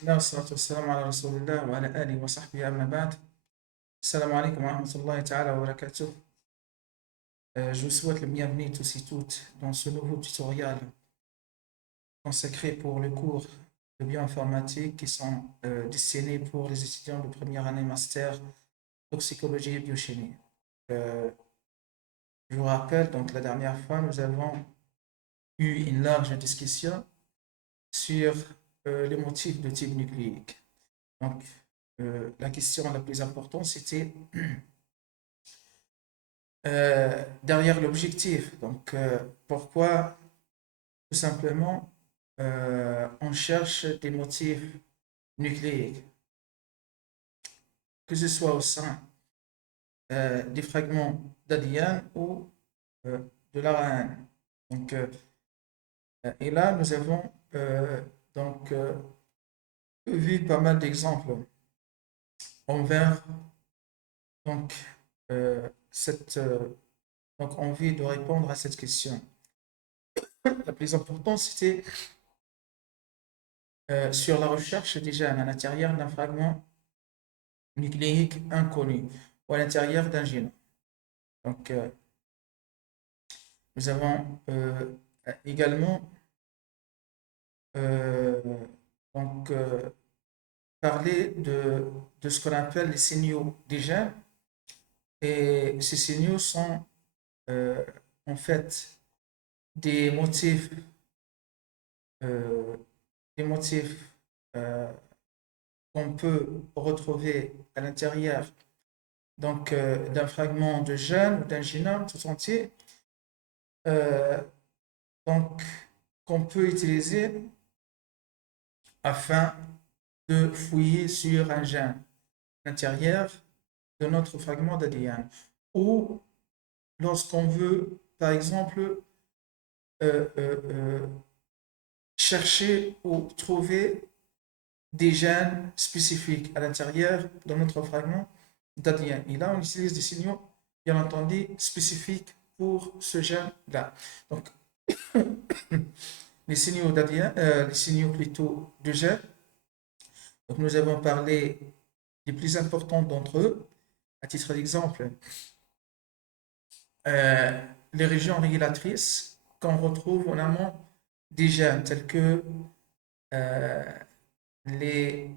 Bismillah, wassalatu wassalamu ala rasulillah wa ala alihi wa sahbihi amma ba'd. Assalamu alaikum wa rahmatullahi ta'ala wa barakatuh. Je vous souhaite le bienvenu tous et toutes dans ce nouveau tutoriel consacré pour le cours de bioinformatique qui sont destinés pour les étudiants de première année master toxicologie et biochimie. Euh, je vous rappelle, donc la dernière fois, nous avons eu une large discussion sur les motifs de type nucléique. Donc, la question la plus importante, c'était derrière l'objectif. Donc, pourquoi tout simplement on cherche des motifs nucléiques, que ce soit au sein des fragments d'ADN ou de l'ARN. Donc, et là, nous avons donc vu pas mal d'exemples envers donc donc envie de répondre à cette question. La plus importante, c'était sur la recherche des gènes à l'intérieur d'un fragment nucléique inconnu ou à l'intérieur d'un génome. Donc, nous avons également euh, donc, parlé de ce qu'on appelle les signaux des gènes. Et ces signaux sont en fait des motifs, euh, des motifs qu'on peut retrouver à l'intérieur donc d'un fragment de gène ou d'un génome tout entier, euh, donc qu'on peut utiliser afin de fouiller sur un gène à l'intérieur de notre fragment d'ADN. Ou lorsqu'on veut, par exemple, euh, euh, euh, chercher ou trouver des gènes spécifiques à l'intérieur de notre fragment d'ADN. Et là, on utilise des signaux, bien entendu, spécifiques pour ce gène-là. Donc, les signaux d'ADN, les signaux plutôt de gènes. Donc, nous avons parlé des plus importants d'entre eux. À titre d'exemple, les régions régulatrices qu'on retrouve en amont des gènes, tels que euh, les,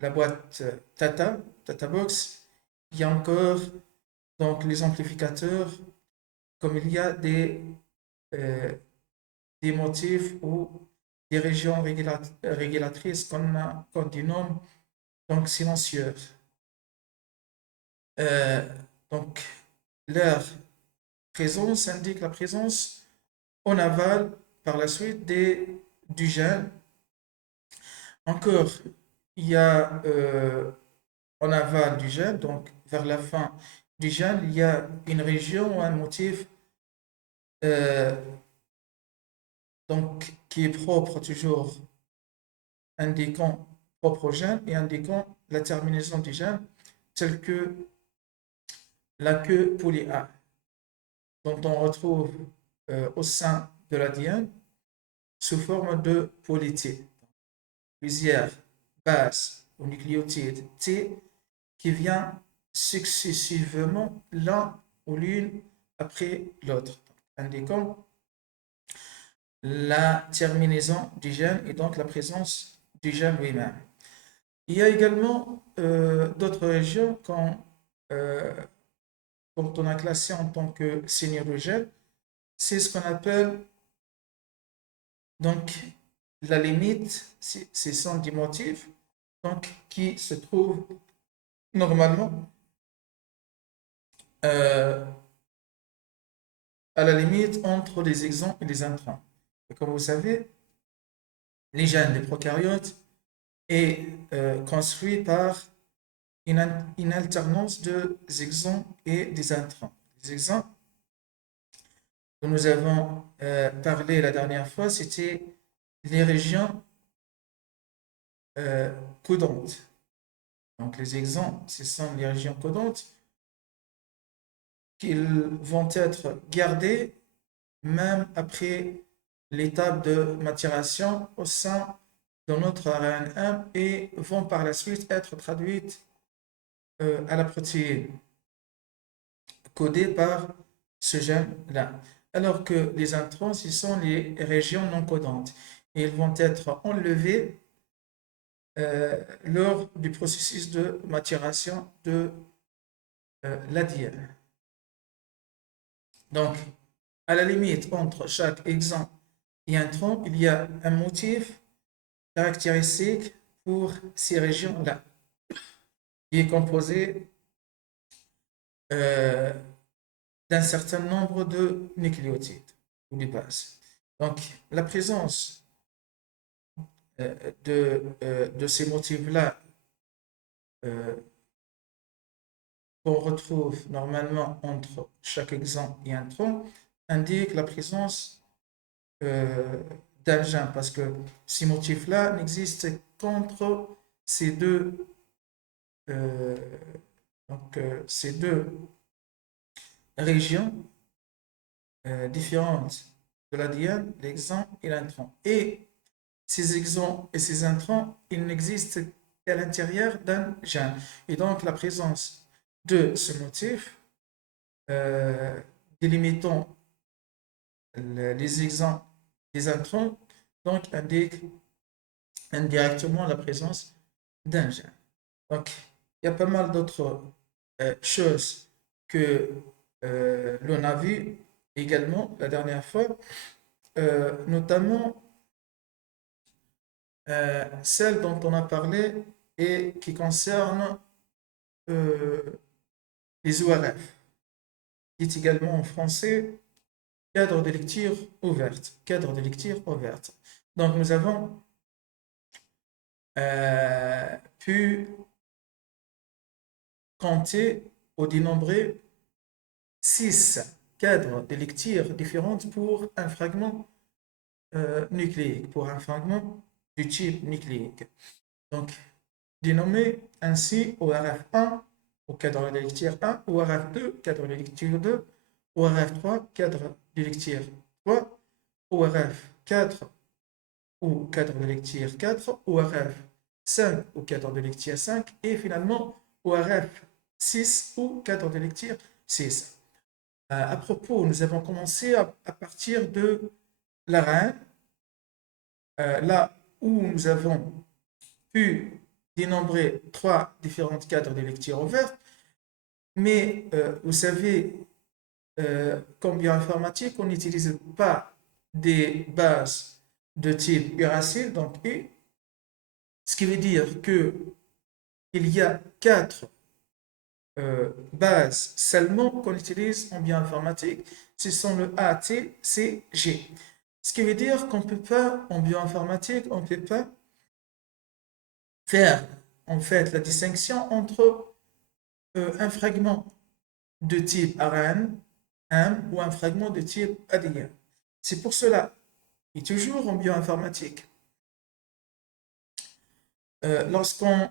la boîte Tata Box. Il y a encore donc les amplificateurs, comme il y a euh, des motifs ou des régions régulatrices qu'on dénomme donc silencieuses. Euh, donc, leur présence indique la présence en aval par la suite du gène. Encore, il y a en aval du gène, donc vers la fin du gène, il y a une région ou un motif euh, donc, qui est propre toujours, indiquant propre au gène et indiquant la terminaison du gène, telle que la queue poly A, dont on retrouve au sein de l'ADN sous forme de poly-T. Plusieurs bases ou nucléotides T qui vient successivement l'un ou l'une après l'autre, indiquant la terminaison du gène et donc la présence du gène lui-même. Il y a également d'autres régions euh, quand on a classé en tant que signaux de gène, c'est ce qu'on appelle donc la limite, ce sont des motifs donc, qui se trouvent normalement euh, à la limite entre les exons et les introns. Et comme vous savez, les gènes des prokaryotes est construit par une alternance de exons et des introns. Les exons dont nous avons parlé la dernière fois, c'était les régions codantes. Donc les exons, ce sont les régions codantes qui vont être gardées même après l'étape de maturation au sein dans notre ARN1 et vont par la suite être traduites à la protéine codée par ce gène-là. Alors que les introns, ce sont les régions non codantes. Et ils vont être enlevés lors du processus de maturation de l'ADN. Donc, à la limite, entre chaque exon et intron, il y a un motif caractéristique pour ces régions-là, qui est composé d'un certain nombre de nucléotides ou de bases. Donc, la présence de ces motifs-là qu'on retrouve normalement entre chaque exon et intron indique la présence d'un gène, parce que ces motifs-là n'existent qu'entre ces deux, ces deux régions différentes de l'ADN, l'exon et l'intron. Et ces exons et ces introns, ils n'existent qu'à l'intérieur d'un gène. Et donc, la présence de ce motif délimitant les exons des introns, donc indique indirectement la présence d'un gène. Donc, il y a pas mal d'autres choses que l'on a vues également la dernière fois, notamment celle dont on a parlé et qui concerne les ORF, qui est également en français cadre de lecture ouverte. Cadre de lecture ouverte. Donc, nous avons pu compter ou dénombrer 6 cadres de lecture différentes pour un fragment nucléique, pour un fragment du type nucléique. Donc, dénommé ainsi ORF1, au cadre de lecture 1, ORF2, cadre de lecture 2, ORF3, cadre de lecture 3, ORF4 ou cadre de lecture 4, ORF5 ou cadre de lecture 5, et finalement ORF6 ou cadre de lecture 6. À propos, nous avons commencé à partir de la reine, là où nous avons pu dénombrer 3 différents cadres de lecture ouvertes, mais vous savez, comme bioinformatique, on n'utilise pas des bases de type uracile, donc U, ce qui veut dire que il y a 4 bases seulement qu'on utilise en bioinformatique. Ce sont le A, T, C, G. Ce qui veut dire qu'on ne peut pas, en bioinformatique, on ne peut pas faire en fait la distinction entre un fragment de type ARN ou un fragment de type ADN. C'est pour cela, et toujours en bioinformatique, lorsqu'on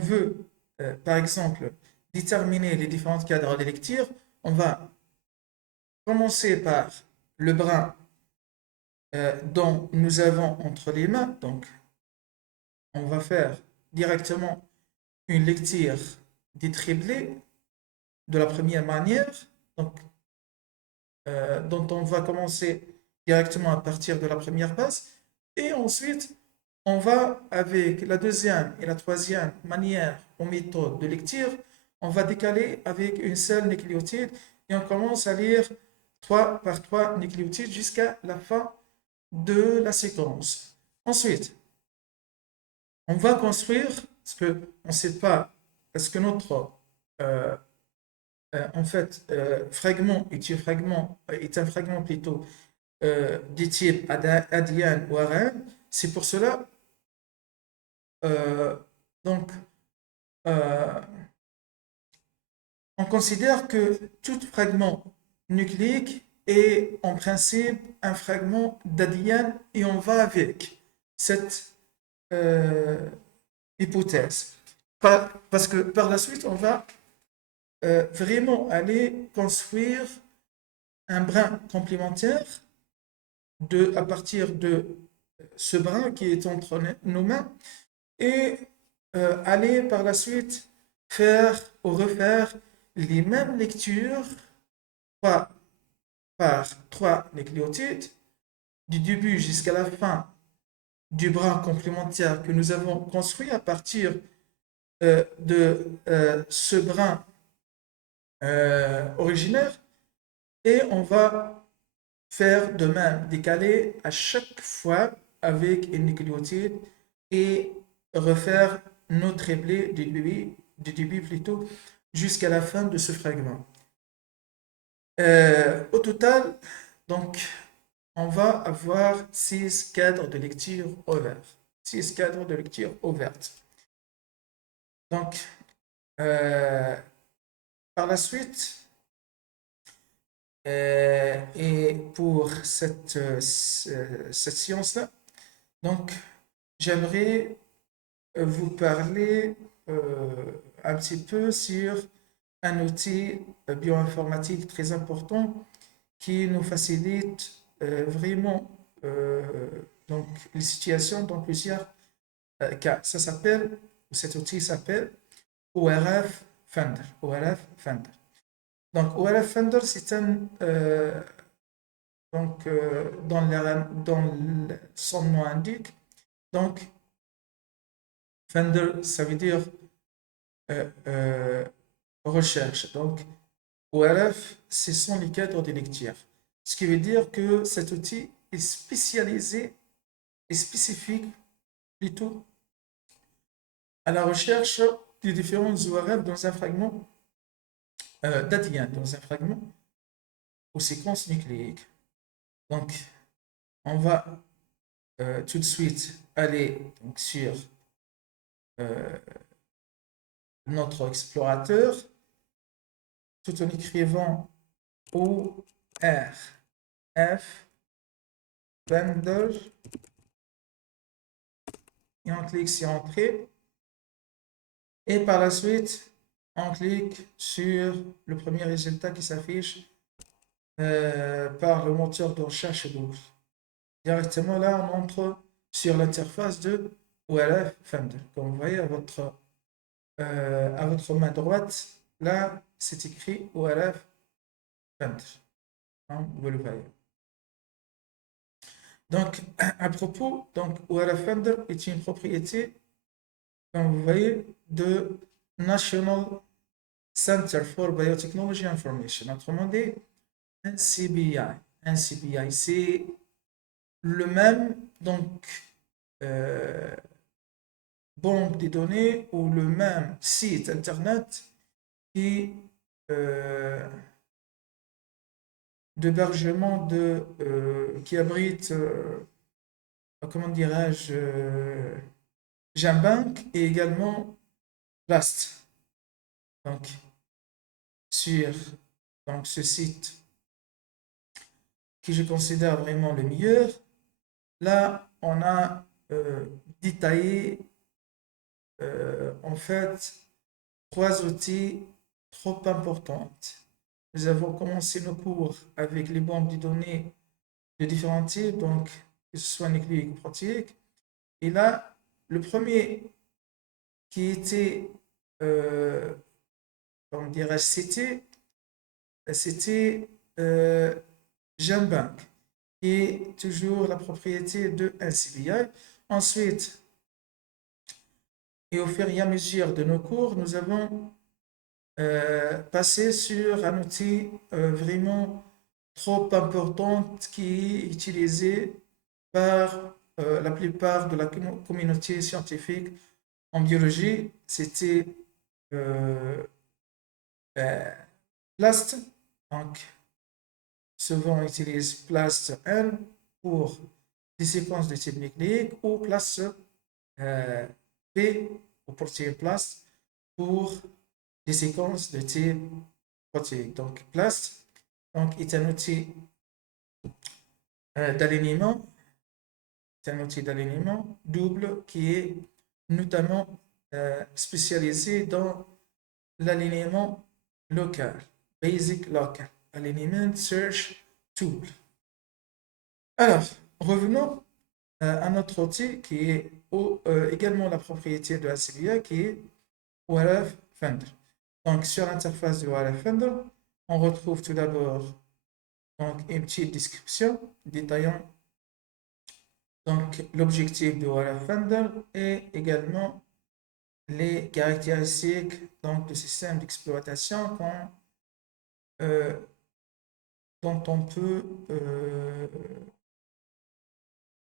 veut, par exemple, déterminer les différents cadres de lecture, on va commencer par le brin dont nous avons entre les mains. Donc, on va faire directement une lecture détriblée de la première manière, donc, dont on va commencer directement à partir de la première base, et ensuite on va, avec la deuxième et la troisième manière ou méthode de lecture, on va décaler avec une seule nucléotide et on commence à lire 3 par 3 nucléotides jusqu'à la fin de la séquence. Ensuite, on va construire, parce qu'on ne sait pas, est-ce que notre en fait, fragment est un fragment plutôt du type ADN ou ARN. C'est pour cela, donc, on considère que tout fragment nucléique est en principe un fragment d'ADN et on va avec cette hypothèse. Parce que par la suite, on va vraiment aller construire un brin complémentaire à partir de ce brin qui est entre nos mains et aller par la suite faire ou refaire les mêmes lectures par, par trois nucléotides du début jusqu'à la fin du brin complémentaire que nous avons construit à partir de ce brin originaire et on va faire de même, décaler à chaque fois avec une nucléotide et refaire nos triplés du début plutôt jusqu'à la fin de ce fragment. Au total, donc, on va avoir 6 cadres de lecture ouverts. 6 cadres de lecture ouvertes. Donc, par la suite, et pour cette science-là, donc, j'aimerais vous parler un petit peu sur un outil bioinformatique très important qui nous facilite vraiment donc, les situations dans plusieurs cas. Cet outil s'appelle ORF Finder. ORF Finder. Donc, ORF Finder, c'est un donc, son nom indique. Donc, Finder, ça veut dire recherche. Donc, ORF, ce sont les cadres de lecture. Ce qui veut dire que cet outil est spécialisé et spécifique plutôt à la recherche des différents ORF dans un fragment d'ADN, dans un fragment aux séquences nucléiques. Donc, on va tout de suite aller donc, sur notre explorateur tout en écrivant ORF Finder et on clique sur Entrée et par la suite on clique sur le premier résultat qui s'affiche par le moteur de recherche Google. Directement là on entre sur l'interface de ORF Finder. Comme vous voyez à votre main droite, là c'est écrit ORF Finder. Hein, vous le voyez. Donc, à propos, donc, ORF Finder est une propriété, comme vous voyez, de National Center for Biotechnology Information, autrement dit, NCBI. NCBI, c'est le même, donc, banque des données ou le même site internet qui d'hébergement qui abrite, comment dirais-je, GenBank et également Blast. Donc, sur donc, ce site que je considère vraiment le meilleur, là, on a détaillé en fait 3 outils trop importants. Nous avons commencé nos cours avec les banques de données de différents types, donc que ce soit nucléique ou protéique. Et là, le premier qui était, comment dirais-je, c'était GenBank, qui est toujours la propriété de NCBI. Ensuite, et au fur et à mesure de nos cours, nous avons passé sur un outil vraiment trop important qui est utilisé par la plupart de la communauté scientifique en biologie. C'était BLAST. Donc, souvent on utilise BLAST N pour des séquences de type nucléique ou BLAST P ou protéine BLAST pour des séquences de type protéique. Donc, BLAST donc, est un outil d'alignement. C'est un outil d'alignement double qui est notamment spécialisé dans l'alignement local, Basic Local, Alignment Search Tool. Alors, revenons un autre outil qui est également la propriété de ACBA qui est ORF Finder. Donc, sur l'interface de ORF Finder, on retrouve tout d'abord donc, une petite description détaillant donc, l'objectif de ORF Finder et également les caractéristiques donc, du système d'exploitation dont on peut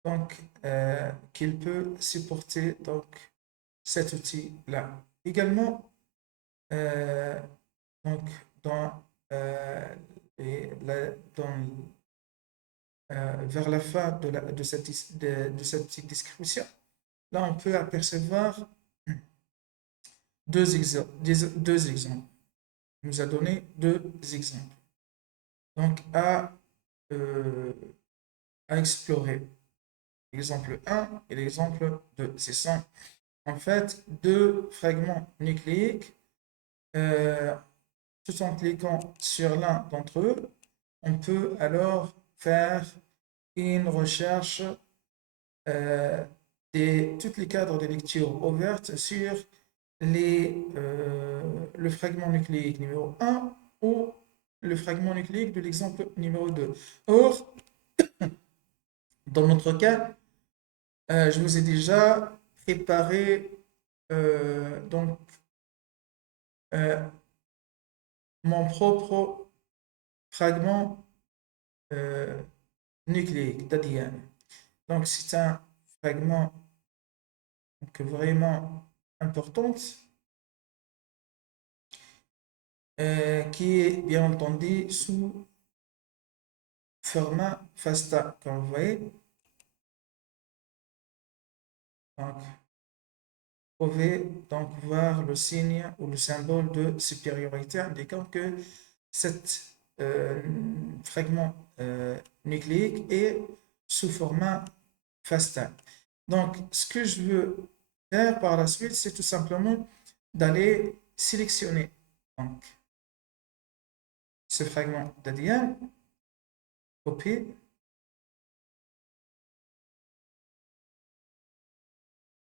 donc qu'il peut supporter donc cet outil-là. Également, donc dans, vers la fin de cette petite description, là on peut apercevoir deux exemples. Il nous a donné deux exemples. Donc à explorer. L'exemple 1 et l'exemple 2. Ce sont en fait deux fragments nucléiques. Tout en cliquant sur l'un d'entre eux, on peut alors faire une recherche de tous les cadres de lecture ouvertes sur le fragment nucléique numéro 1 ou le fragment nucléique de l'exemple numéro 2. Or, dans notre cas, je vous ai déjà préparé donc mon propre fragment nucléique d'ADN. Donc c'est un fragment donc, vraiment important qui est bien entendu sous format FASTA, comme vous voyez. Donc, vous pouvez donc voir le signe ou le symbole de supériorité indiquant que cet fragment nucléique est sous format FASTA. Donc, ce que je veux faire par la suite, c'est tout simplement d'aller sélectionner donc, ce fragment d'ADN, copier,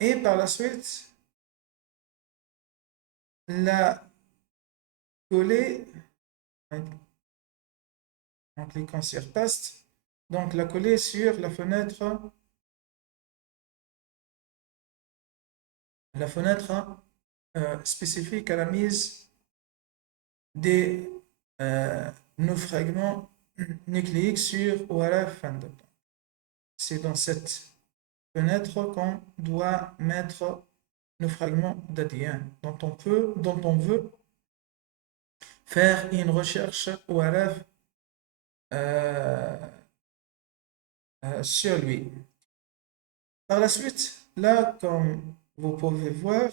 et par la suite, la coller en cliquant sur Paste, donc la coller sur la fenêtre spécifique à la mise des nos fragments nucléiques sur ORF Finder. C'est dans cette fenêtre qu'on doit mettre nos fragments d'ADN dont on veut faire une recherche ORF sur lui. Par la suite, là, comme vous pouvez voir,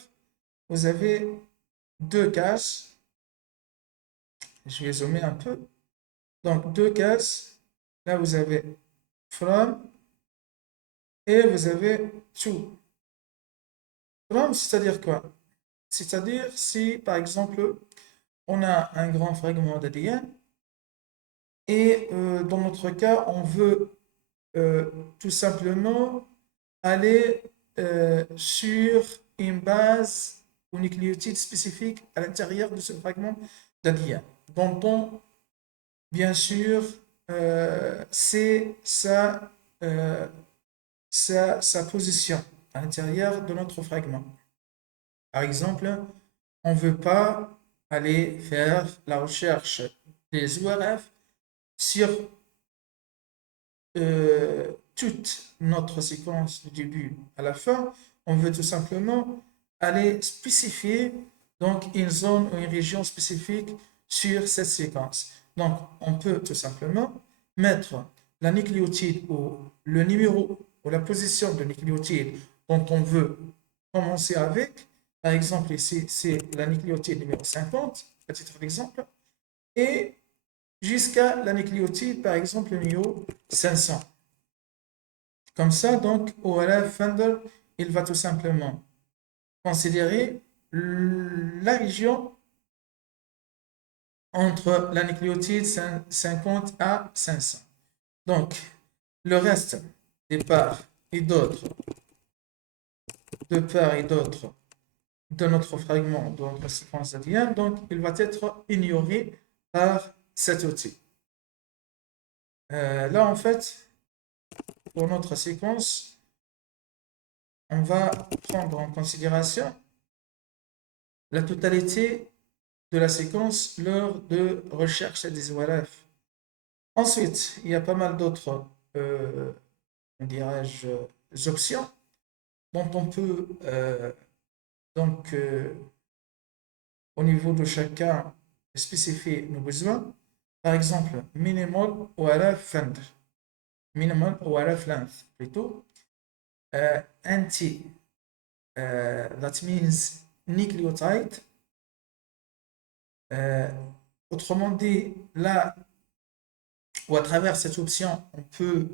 vous avez deux cases. Je vais zoomer un peu. Donc, deux cases. Là, vous avez from et vous avez to. From, c'est-à-dire quoi? C'est-à-dire si, par exemple, on a un grand fragment d'ADN et dans notre cas, on veut tout simplement aller sur une base ou nucléotide spécifique à l'intérieur de ce fragment d'ADN, dont on, bien sûr, c'est sa position à l'intérieur de notre fragment. Par exemple, on ne veut pas aller faire la recherche des ORF sur toute notre séquence du début à la fin. On veut tout simplement aller spécifier donc une zone ou une région spécifique sur cette séquence. Donc, on peut tout simplement mettre la nucléotide ou le numéro ou la position de nucléotide dont on veut commencer avec. Par exemple, ici, c'est la nucléotide numéro 50, à titre d'exemple, et jusqu'à la nucléotide, par exemple, numéro 500. Comme ça, donc, ORF Finder, il va tout simplement considérer la région entre la nucléotide 50 à 500. Donc, le reste des parts et d'autre, de part et d'autre de notre fragment de notre séquence ADN, donc il va être ignoré par cet outil. Là, en fait, pour notre séquence, on va prendre en considération la totalité de la séquence lors de recherche des ORF. Ensuite, il y a pas mal d'autres, dirais-je, options dont on peut, donc, au niveau de chacun, spécifier nos besoins. Par exemple, minimal ORF length, minimal ORF length plutôt, anti, that means nucleotide. Autrement dit, là, ou à travers cette option, on peut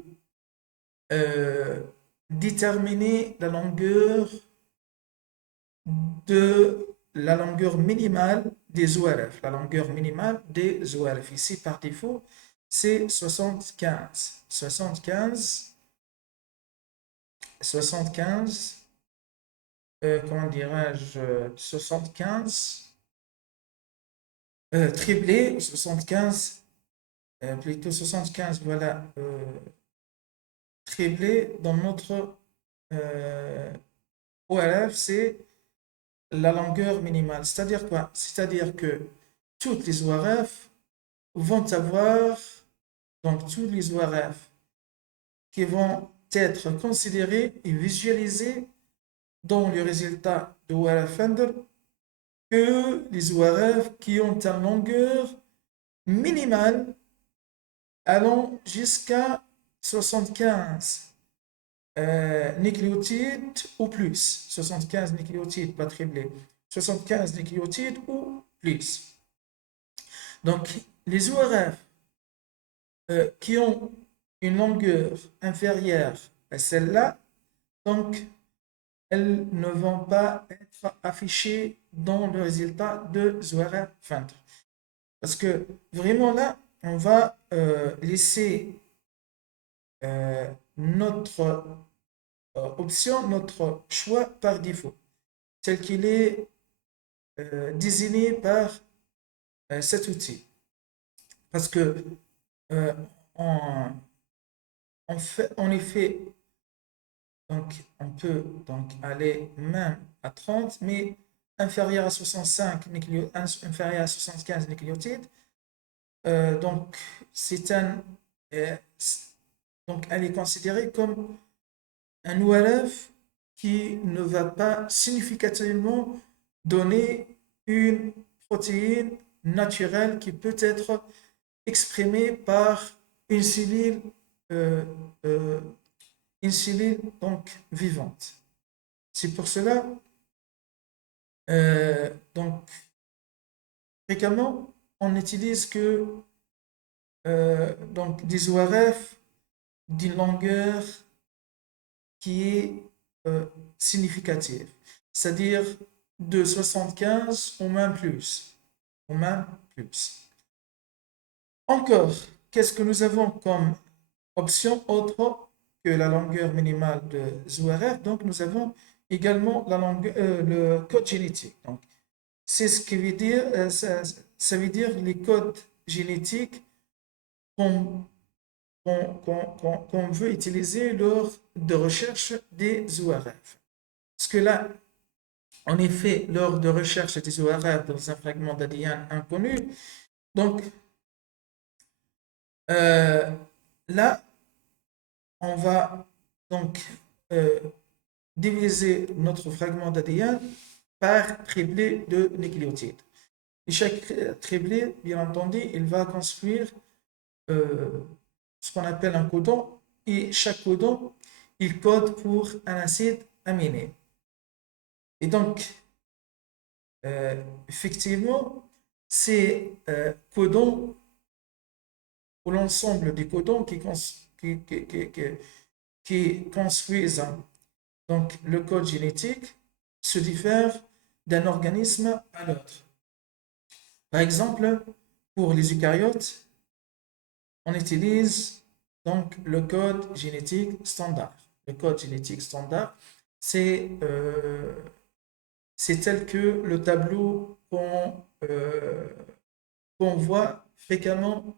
déterminer la longueur minimale des ORF. La longueur minimale des ORF. Ici, par défaut, c'est 75. 75, comment dirais-je, 75 triplé, 75, plutôt 75, voilà, triplé dans notre ORF, c'est la longueur minimale. C'est-à-dire quoi? C'est-à-dire que toutes les ORF vont avoir, donc tous les ORF qui vont être considérés et visualisés dans le résultat de ORF Finder que les ORF qui ont une longueur minimale allant jusqu'à 75 nucléotides ou plus. 75 nucléotides, pas triplé. 75 nucléotides ou plus. Donc, les ORF qui ont une longueur inférieure à celle-là, donc elles ne vont pas être affichées dans le résultat de ORF Finder. Parce que vraiment là, on va laisser notre option, notre choix par défaut, tel qu'il est désigné par cet outil. Parce que euh, en, en effet, donc, on peut donc aller même à 30, mais inférieur à 65 inférieur à 75 nucléotides. Donc, c'est donc, elle est considérée comme un ORF qui ne va pas significativement donner une protéine naturelle qui peut être exprimée par une cellule, euh, euh, donc vivante. C'est pour cela, donc fréquemment, on n'utilise que donc des ORF d'une longueur qui est significative, c'est-à-dire de 75 ou même plus. Ou même plus. Encore, qu'est-ce que nous avons comme option autre que la longueur minimale de ZORF? Donc, nous avons également le code génétique. Donc, c'est ce qui veut dire, ça veut dire les codes génétiques qu'on veut utiliser lors de recherche des ORF. Parce que là, en effet, lors de recherche des ORF dans un fragment d'ADN inconnu, donc là, on va donc diviser notre fragment d'ADN par triplé de nucléotides. Et chaque triplé, bien entendu, il va construire ce qu'on appelle un codon, et chaque codon, il code pour un acide aminé. Et donc, effectivement, ces codons, ou l'ensemble des codons qui construisent donc, le code génétique se diffèrent d'un organisme à l'autre. Par exemple, pour les eucaryotes, on utilise donc le code génétique standard. le code génétique standard, c'est tel que le tableau qu'on voit fréquemment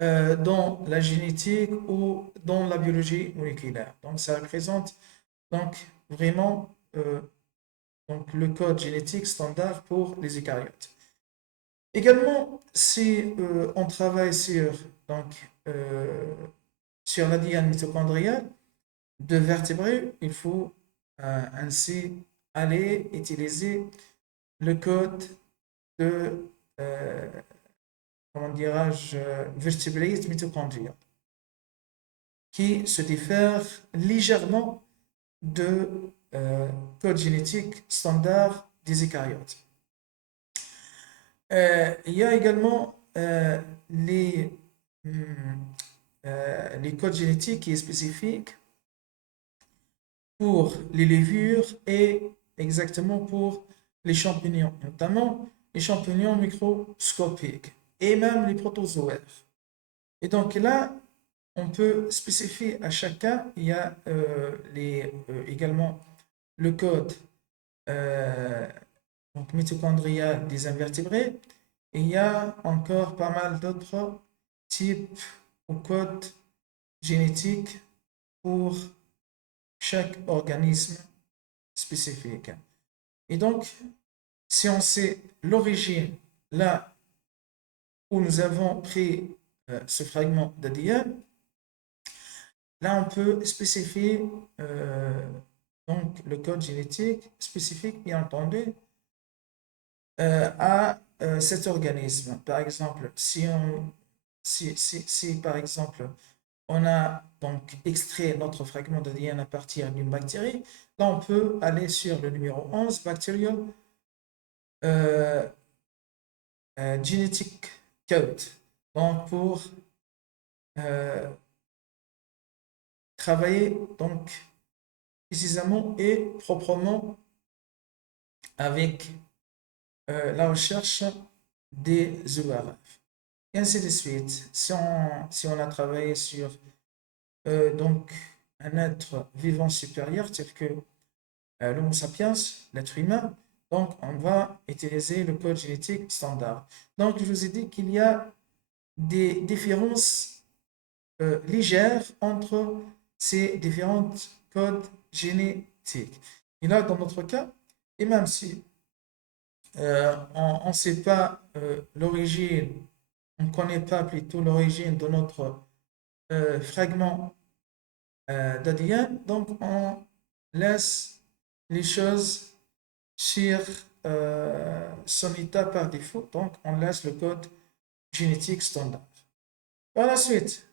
dans la génétique ou dans la biologie moléculaire. Donc, ça représente donc vraiment donc, le code génétique standard pour les eucaryotes. Également, si on travaille donc, sur l'ADN mitochondrial de vertébrés, il faut ainsi aller utiliser le code de, comment dirais-je, vertebrate mitochondrial, qui se diffère légèrement de code génétique standard des eucaryotes. Il y a également les codes génétiques qui sont spécifiques pour les levures et exactement pour les champignons, notamment les champignons microscopiques et même les protozoaires. Et donc là, on peut spécifier à chacun, il y a également le code donc mitochondrial des invertébrés, et il y a encore pas mal d'autres types ou codes génétiques pour chaque organisme spécifique. Et donc, si on sait l'origine, là où nous avons pris ce fragment d'ADN, là on peut spécifier donc le code génétique spécifique, bien entendu, à cet organisme. Par exemple, si par exemple on a donc extrait notre fragment d'ADN à partir d'une bactérie, là on peut aller sur le numéro 11, Bacterial Genetic Code, donc pour travailler donc précisément et proprement avec la recherche des ERF. Et ainsi de suite. Si on a travaillé sur donc un être vivant supérieur tel que l'Homo sapiens, l'être humain, donc on va utiliser le code génétique standard. Donc je vous ai dit qu'il y a des différences légères entre ces différents codes génétiques. Et là, dans notre cas, et même si on ne sait pas l'origine, on ne connaît pas plutôt l'origine de notre fragment d'ADN, donc on laisse les choses sur son état par défaut, donc on laisse le code génétique standard. Par la suite,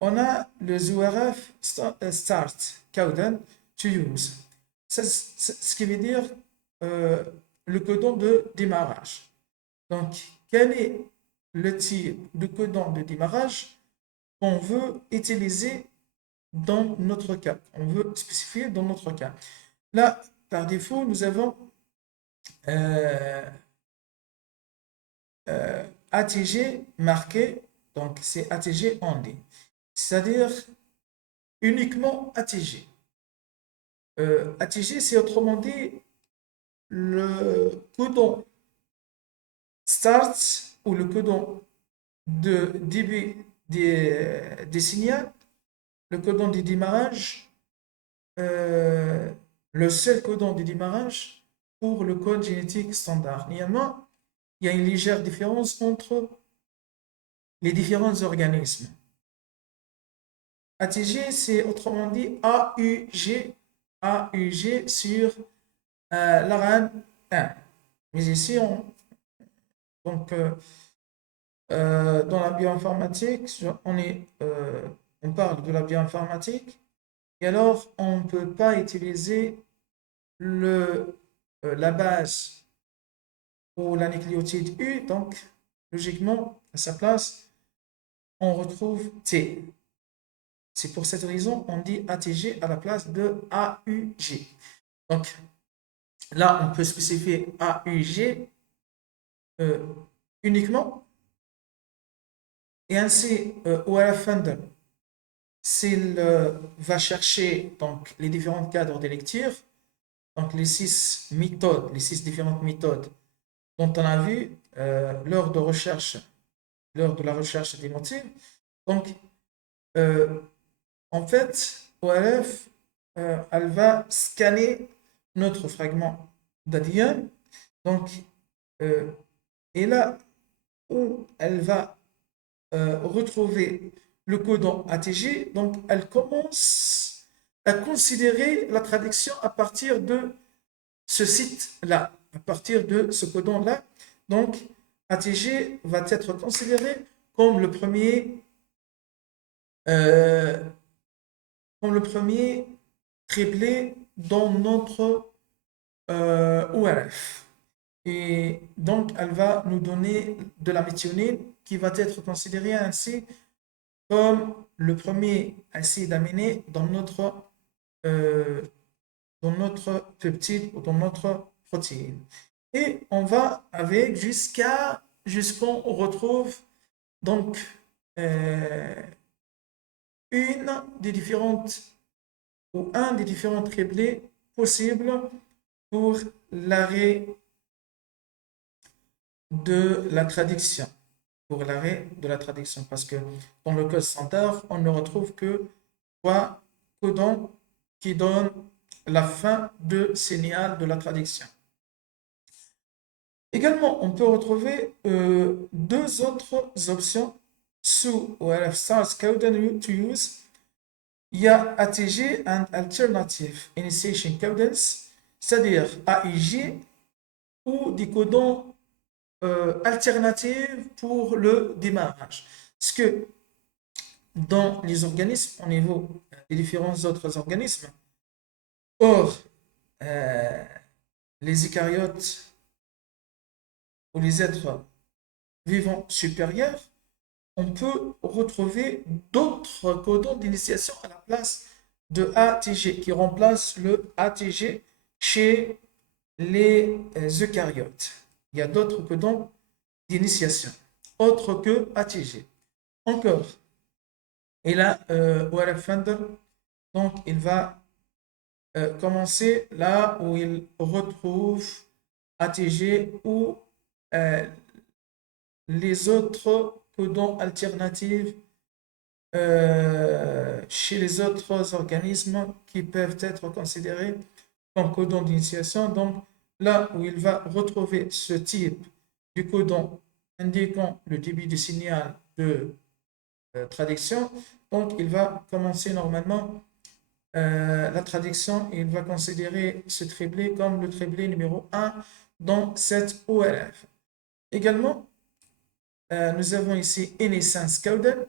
on a le ZORF Start Codon to Use. Ce qui veut dire le codon de démarrage. Donc, quel est le type de codon de démarrage qu'on veut utiliser dans notre cas? On veut spécifier dans notre cas. Là, par défaut, nous avons ATG marqué, donc c'est ATG only, c'est-à-dire uniquement ATG. ATG, c'est autrement dit le codon start ou le codon de début des signaux, le codon de démarrage, le seul codon de démarrage pour le code génétique standard. Néanmoins, il y a une légère différence entre les différents organismes. ATG, c'est autrement dit AUG sur l'ARN 1. Mais ici, donc, dans la bioinformatique, on parle de la bioinformatique, et alors on ne peut pas utiliser la base ou la nucléotide U, donc logiquement, à sa place, on retrouve T. C'est pour cette raison qu'on dit ATG à la place de AUG. Donc là, on peut spécifier AUG uniquement, et ainsi, ou à la fin s'il va chercher donc, les différents cadres de lecture, donc les 6 méthodes, les 6 différentes méthodes dont on a vu lors de la recherche des motifs. Donc, euh, en fait, ORF, elle va scanner notre fragment d'ADN. Donc, euh, et là où elle va retrouver le codon ATG, donc elle commence à considérer la traduction à partir de ce site-là, à partir de ce codon-là. Donc, ATG va être considéré comme le premier, euh, comme le premier triplé dans notre ORF. Et donc, elle va nous donner de la méthionine qui va être considérée ainsi comme le premier acide aminé euh, dans notre peptide ou dans notre protéine. Et on va avec jusqu'on retrouve donc euh, une des différentes ou un des différents triplés possibles pour l'arrêt de la traduction. Pour l'arrêt de la traduction. Parce que dans le code standard, on ne retrouve que 3 codons qui donnent la fin de signal de la traduction. Également, on peut retrouver 2 autres options sous ORF Source Codon to use. Il y a ATG and Alternative Initiation Codons, c'est-à-dire AIG ou des codons alternatifs pour le démarrage. Parce que dans les organismes, au niveau des différents autres organismes, or, euh, les eucaryotes ou les êtres vivants supérieurs, on peut retrouver d'autres codons d'initiation à la place de ATG qui remplacent le ATG chez les eucaryotes. Il y a d'autres codons d'initiation autres que ATG. Encore, et là, ORF Finder, donc il va commencer là où il retrouve ATG ou euh, les autres codons alternatifs chez les autres organismes qui peuvent être considérés comme codons d'initiation. Donc, là où il va retrouver ce type de codon indiquant le début du signal de traduction, donc il va commencer normalement la traduction et il va considérer ce triplé comme le triplé numéro 1 dans cette ORF. Également, nous avons ici Innocence Codon.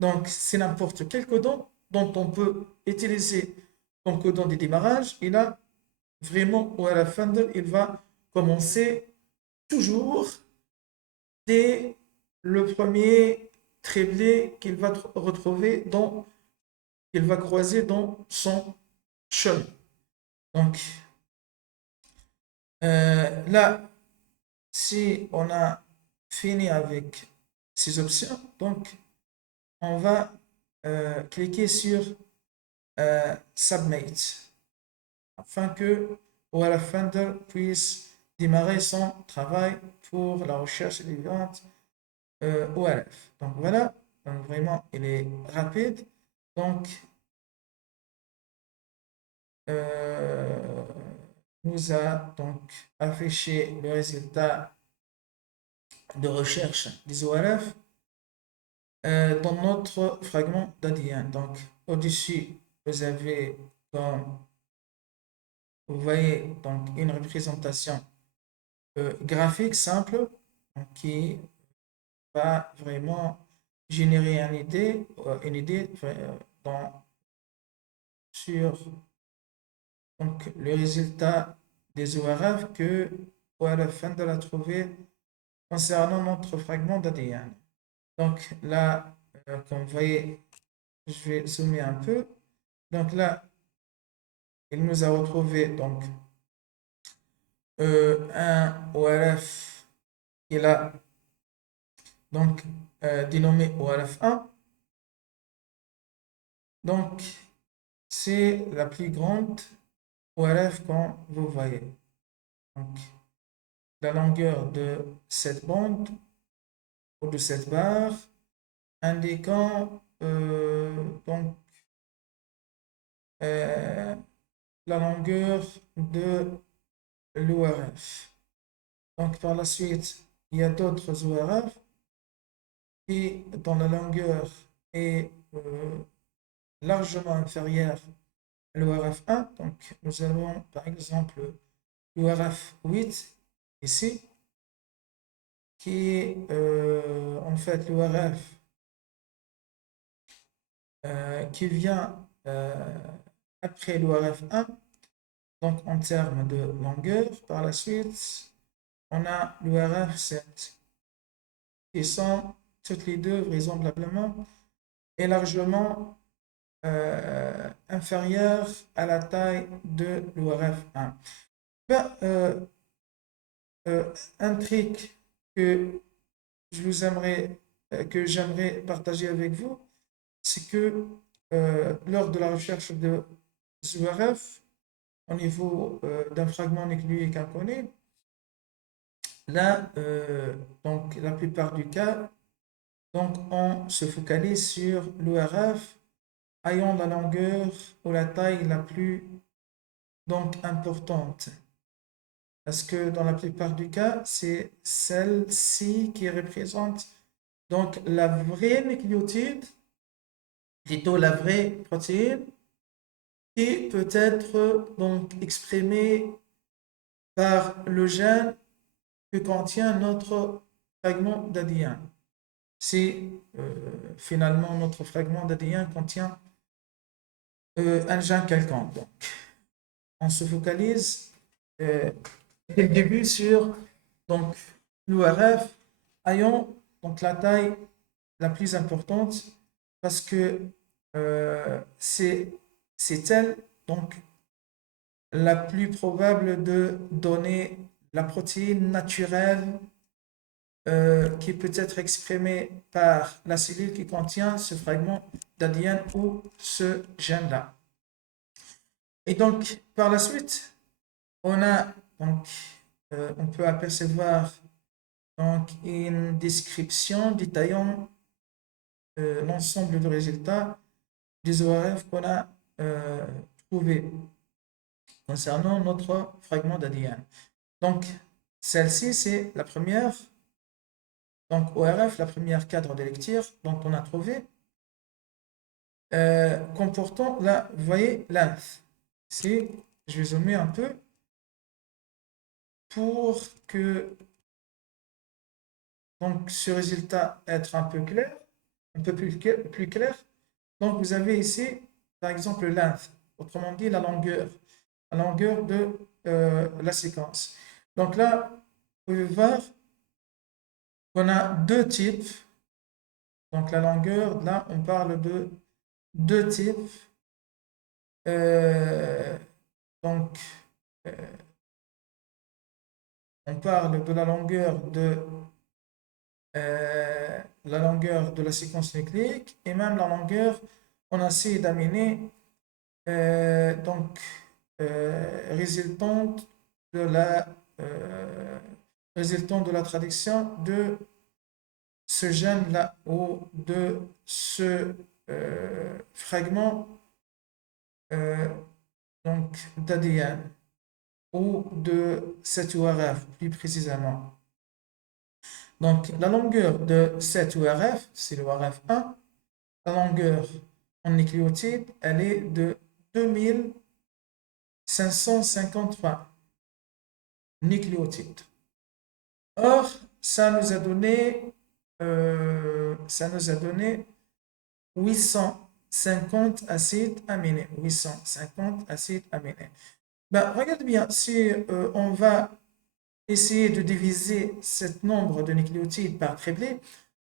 Donc, c'est n'importe quel codon dont on peut utiliser comme codon de démarrage. Et là, vraiment, ORF Finder, il va commencer toujours dès le premier triplé qu'il va retrouver qu'il va croiser dans son chemin. Donc, là, si on a fini avec ces options, donc on va cliquer sur Submit afin que ORF Finder puisse démarrer son travail pour la recherche des différentes ORF. Donc voilà, donc vraiment il est rapide. Donc euh, nous a donc affiché le résultat de recherche des ORF dans notre fragment d'ADN. Donc, au-dessus, vous avez, comme vous voyez, donc une représentation graphique simple qui va vraiment générer une idée sur donc, le résultat des ORF que ORF Finder a trouvé concernant notre fragment d'ADN. Donc là, comme vous voyez, je vais zoomer un peu. Donc là, il nous a retrouvé donc un ORF qu'il a donc dénommé ORF1. Donc, c'est la plus grande ORF qu'on vous voyez. Donc, la longueur de cette bande ou de cette barre indiquant donc la longueur de l'ORF. Donc, par la suite, il y a d'autres ORF qui, dont la longueur est largement inférieure à l'ORF 1. Donc, nous avons par exemple l'ORF 8 ici, qui est en fait l'ORF qui vient après l'ORF 1, donc en termes de longueur. Par la suite, on a l'ORF 7, qui sont toutes les deux vraisemblablement et largement inférieures à la taille de l'ORF 1. Ben, un trick que je vous aimerais, que j'aimerais partager avec vous, c'est que lors de la recherche de ZORF au niveau d'un fragment nucléique inconnu, là, donc la plupart du cas, donc on se focalise sur l'ORF ayant la longueur ou la taille la plus donc importante. Parce que dans la plupart du cas, c'est celle-ci qui représente donc la vraie nucléotide, plutôt la vraie protéine, qui peut être donc exprimée par le gène que contient notre fragment d'ADN. Si finalement notre fragment d'ADN contient un gène quelconque. Donc, on se focalise dès le début sur donc l'ORF ayant donc la taille la plus importante parce que c'est elle donc la plus probable de donner la protéine naturelle qui peut être exprimée par la cellule qui contient ce fragment d'ADN ou ce gène-là. Et donc, par la suite, on a donc, on peut apercevoir donc une description détaillant l'ensemble de résultats des ORF qu'on a trouvés concernant notre fragment d'ADN. Donc, celle-ci, c'est la première, donc ORF, la première cadre de lecture dont on a trouvé, comportant la, vous voyez, length. Ici, je vais zoomer un peu pour que donc ce résultat être un peu clair, un peu plus clair. Donc, vous avez ici, par exemple, le length, autrement dit la longueur de la séquence. Donc là, vous pouvez voir qu'on a deux types. Donc la longueur, là, on parle de deux types. Euh, donc, euh, on parle de la longueur de la séquence nucléique et même la longueur en acide aminé donc résultante de la résultant de la traduction de ce gène-là ou de ce fragment euh, donc d'ADN ou de cette URF plus précisément. Donc la longueur de cette URF, c'est l'URF 1, la longueur en nucléotide, elle est de 2553 nucléotides. Or, ça nous a donné 850 acides aminés. 850 acides aminés. Ben, regarde bien, si on va essayer de diviser ce nombre de nucléotides par triplet,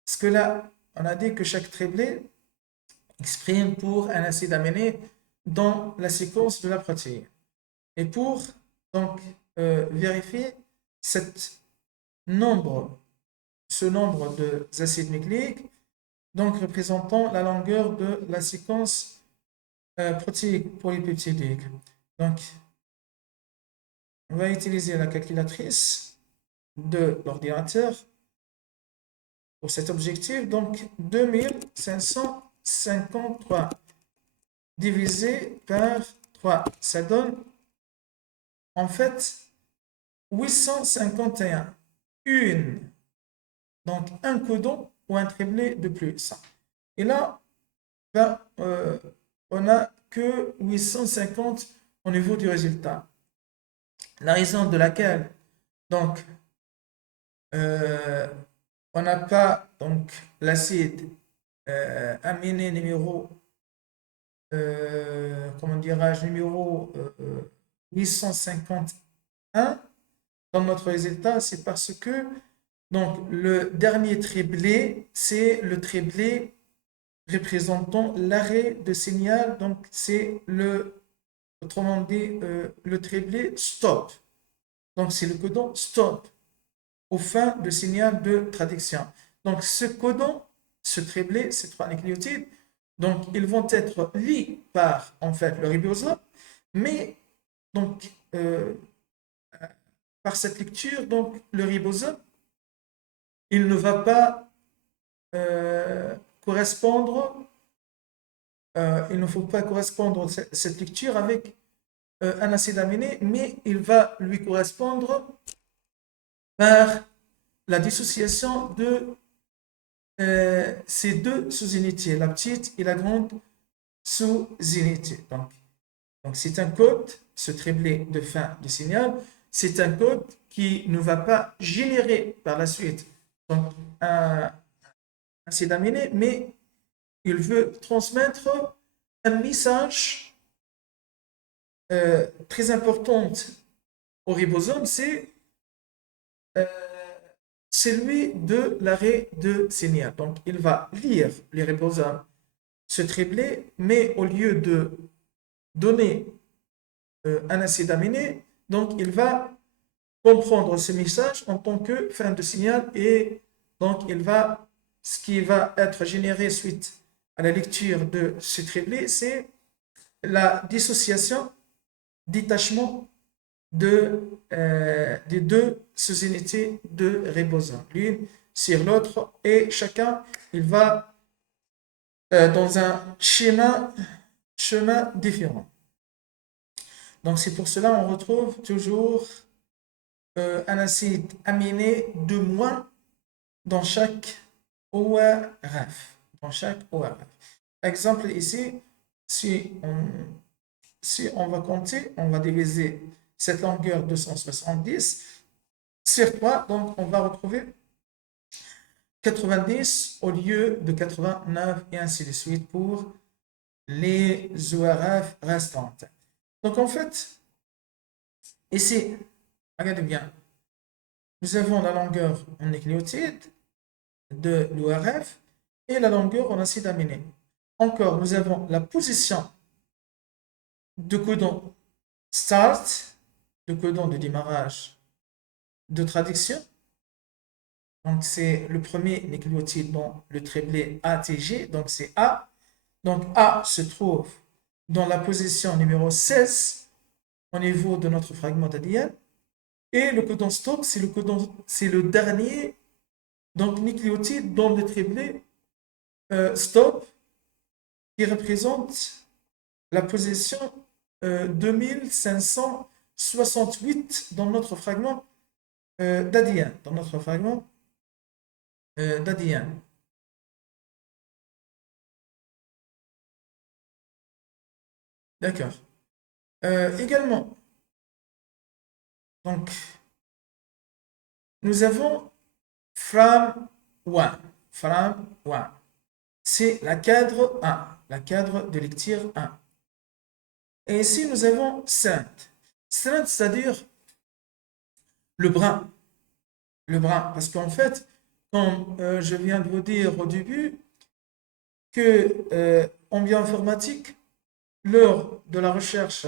parce que là, on a dit que chaque triplet exprime pour un acide aminé dans la séquence de la protéine. Et pour donc vérifier nombre, ce nombre d'acides nucléiques, donc représentant la longueur de la séquence protéique polypeptidique. Donc, on va utiliser la calculatrice de l'ordinateur pour cet objectif. Donc, 2553 divisé par 3, ça donne en fait 851. Donc un codon ou un triplé de plus. Et là, ben, on n'a que 850 au niveau du résultat. La raison de laquelle, donc, on n'a pas donc l'acide aminé numéro, comment dirais-je, numéro 851 dans notre résultat, c'est parce que donc le dernier triplé, c'est le triplé représentant l'arrêt de signal, donc c'est autrement dit, le triplé stop. Donc c'est le codon stop aux fins de signal de traduction. Donc ce codon, ce triplé, ces trois nucléotides, donc ils vont être liés par en fait le ribosome, mais donc par cette lecture, donc le ribosome, il ne va pas correspondre, il ne faut pas correspondre cette lecture avec un acide aminé, mais il va lui correspondre par la dissociation de ces deux sous-unités, la petite et la grande sous-unité. Donc c'est un code, ce triplé de fin de signal, c'est un code qui ne va pas générer par la suite donc, un acide aminé, mais il veut transmettre un message très important au ribosome, c'est celui de l'arrêt de signal. Donc, il va lire les ribosomes, ce triplé, mais au lieu de donner un acide aminé, donc il va comprendre ce message en tant que fin de signal et donc ce qui va être généré suite à la lecture de ce triplé, c'est la dissociation, détachement des deux sous-unités de ribosome, l'une sur l'autre, et chacun, il va dans un chemin différent. Donc c'est pour cela on retrouve toujours un acide aminé de moins dans chaque ORF. Dans chaque ORF. Exemple ici, si on va compter, on va diviser cette longueur 270 sur 3, donc on va retrouver 90 au lieu de 89 et ainsi de suite pour les ORF restantes. Donc en fait, ici, regardez bien, nous avons la longueur en nucléotide de l'ORF et la longueur en acide aminé. Encore, nous avons la position de codon start, de codon de démarrage de traduction. Donc, c'est le premier nucléotide dans le triplé ATG, donc c'est A. Donc, A se trouve dans la position numéro 16 au niveau de notre fragment d'ADN. Et le codon stop, c'est le dernier donc, nucléotide dans le triplé stop qui représente la position 2568 dans notre fragment d'ADN. Dans notre fragment d'ADN. D'accord. Également, donc, nous avons FRAM 1. FRAM 1. C'est la cadre 1, la cadre de lecture 1. Et ici, nous avons SINT. SINT, c'est-à-dire le brin. Le brin. Parce qu'en fait, comme je viens de vous dire au début, que en bioinformatique, lors de la recherche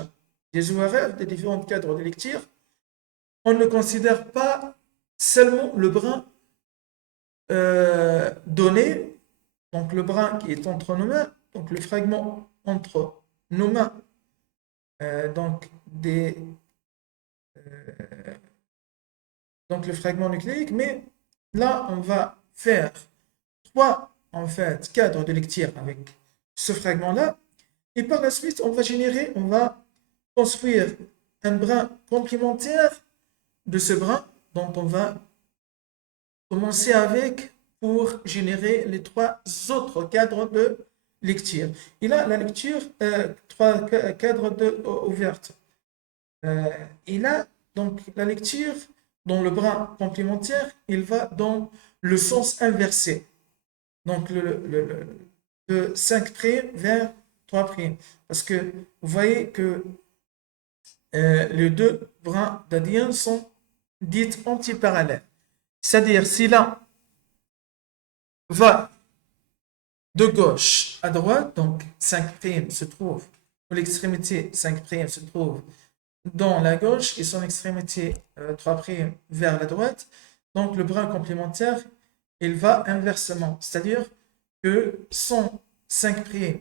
des ORF, des différents cadres de lecture, on ne considère pas seulement le brin donné, donc le brin qui est entre nos mains, donc le fragment entre nos mains, donc, donc le fragment nucléique, mais là, on va faire trois, en fait, cadres de lecture avec ce fragment-là, et par la suite, on va construire un brin complémentaire de ce brin dont on va commencer avec pour générer les trois autres cadres de lecture. Et là, la lecture, trois cadres ouvertes. Et là, donc, la lecture dans le brin complémentaire, il va dans le sens inversé. Donc, de 5' vers 3'. Parce que vous voyez que les deux brins d'Adien sont dits antiparallèles. C'est-à-dire, si l'un va de gauche à droite, donc 5' se trouve, ou l'extrémité 5' se trouve dans la gauche et son extrémité 3' vers la droite, donc le brin complémentaire, il va inversement, c'est-à-dire que son 5'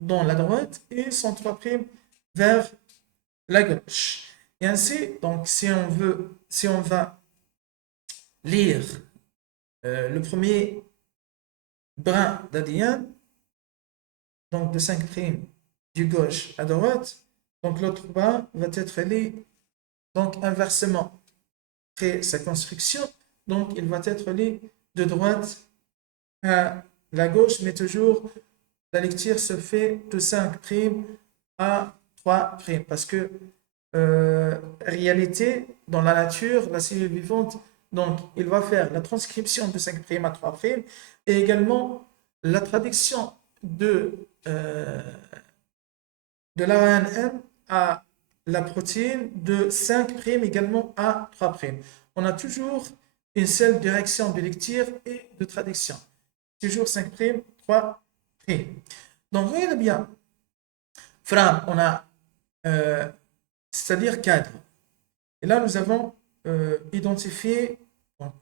dans la droite et son 3' vers la gauche. Et ainsi, donc si on va lire le premier brin d'Adien, donc de 5' du gauche à droite, donc l'autre brin va être lu donc inversement. Après sa construction, donc il va être lu de droite à la gauche, mais toujours la lecture se fait de 5' à 3', parce que réalité, dans la nature, la cellule vivante, donc il va faire la transcription de 5' à 3' et également la traduction de l'ARNM à la protéine de 5' également à 3'. On a toujours une seule direction de lecture et de traduction. Toujours 5', 3'. Donc, voyez bien, Fram, on a, c'est-à-dire cadre. Et là, nous avons identifié bon,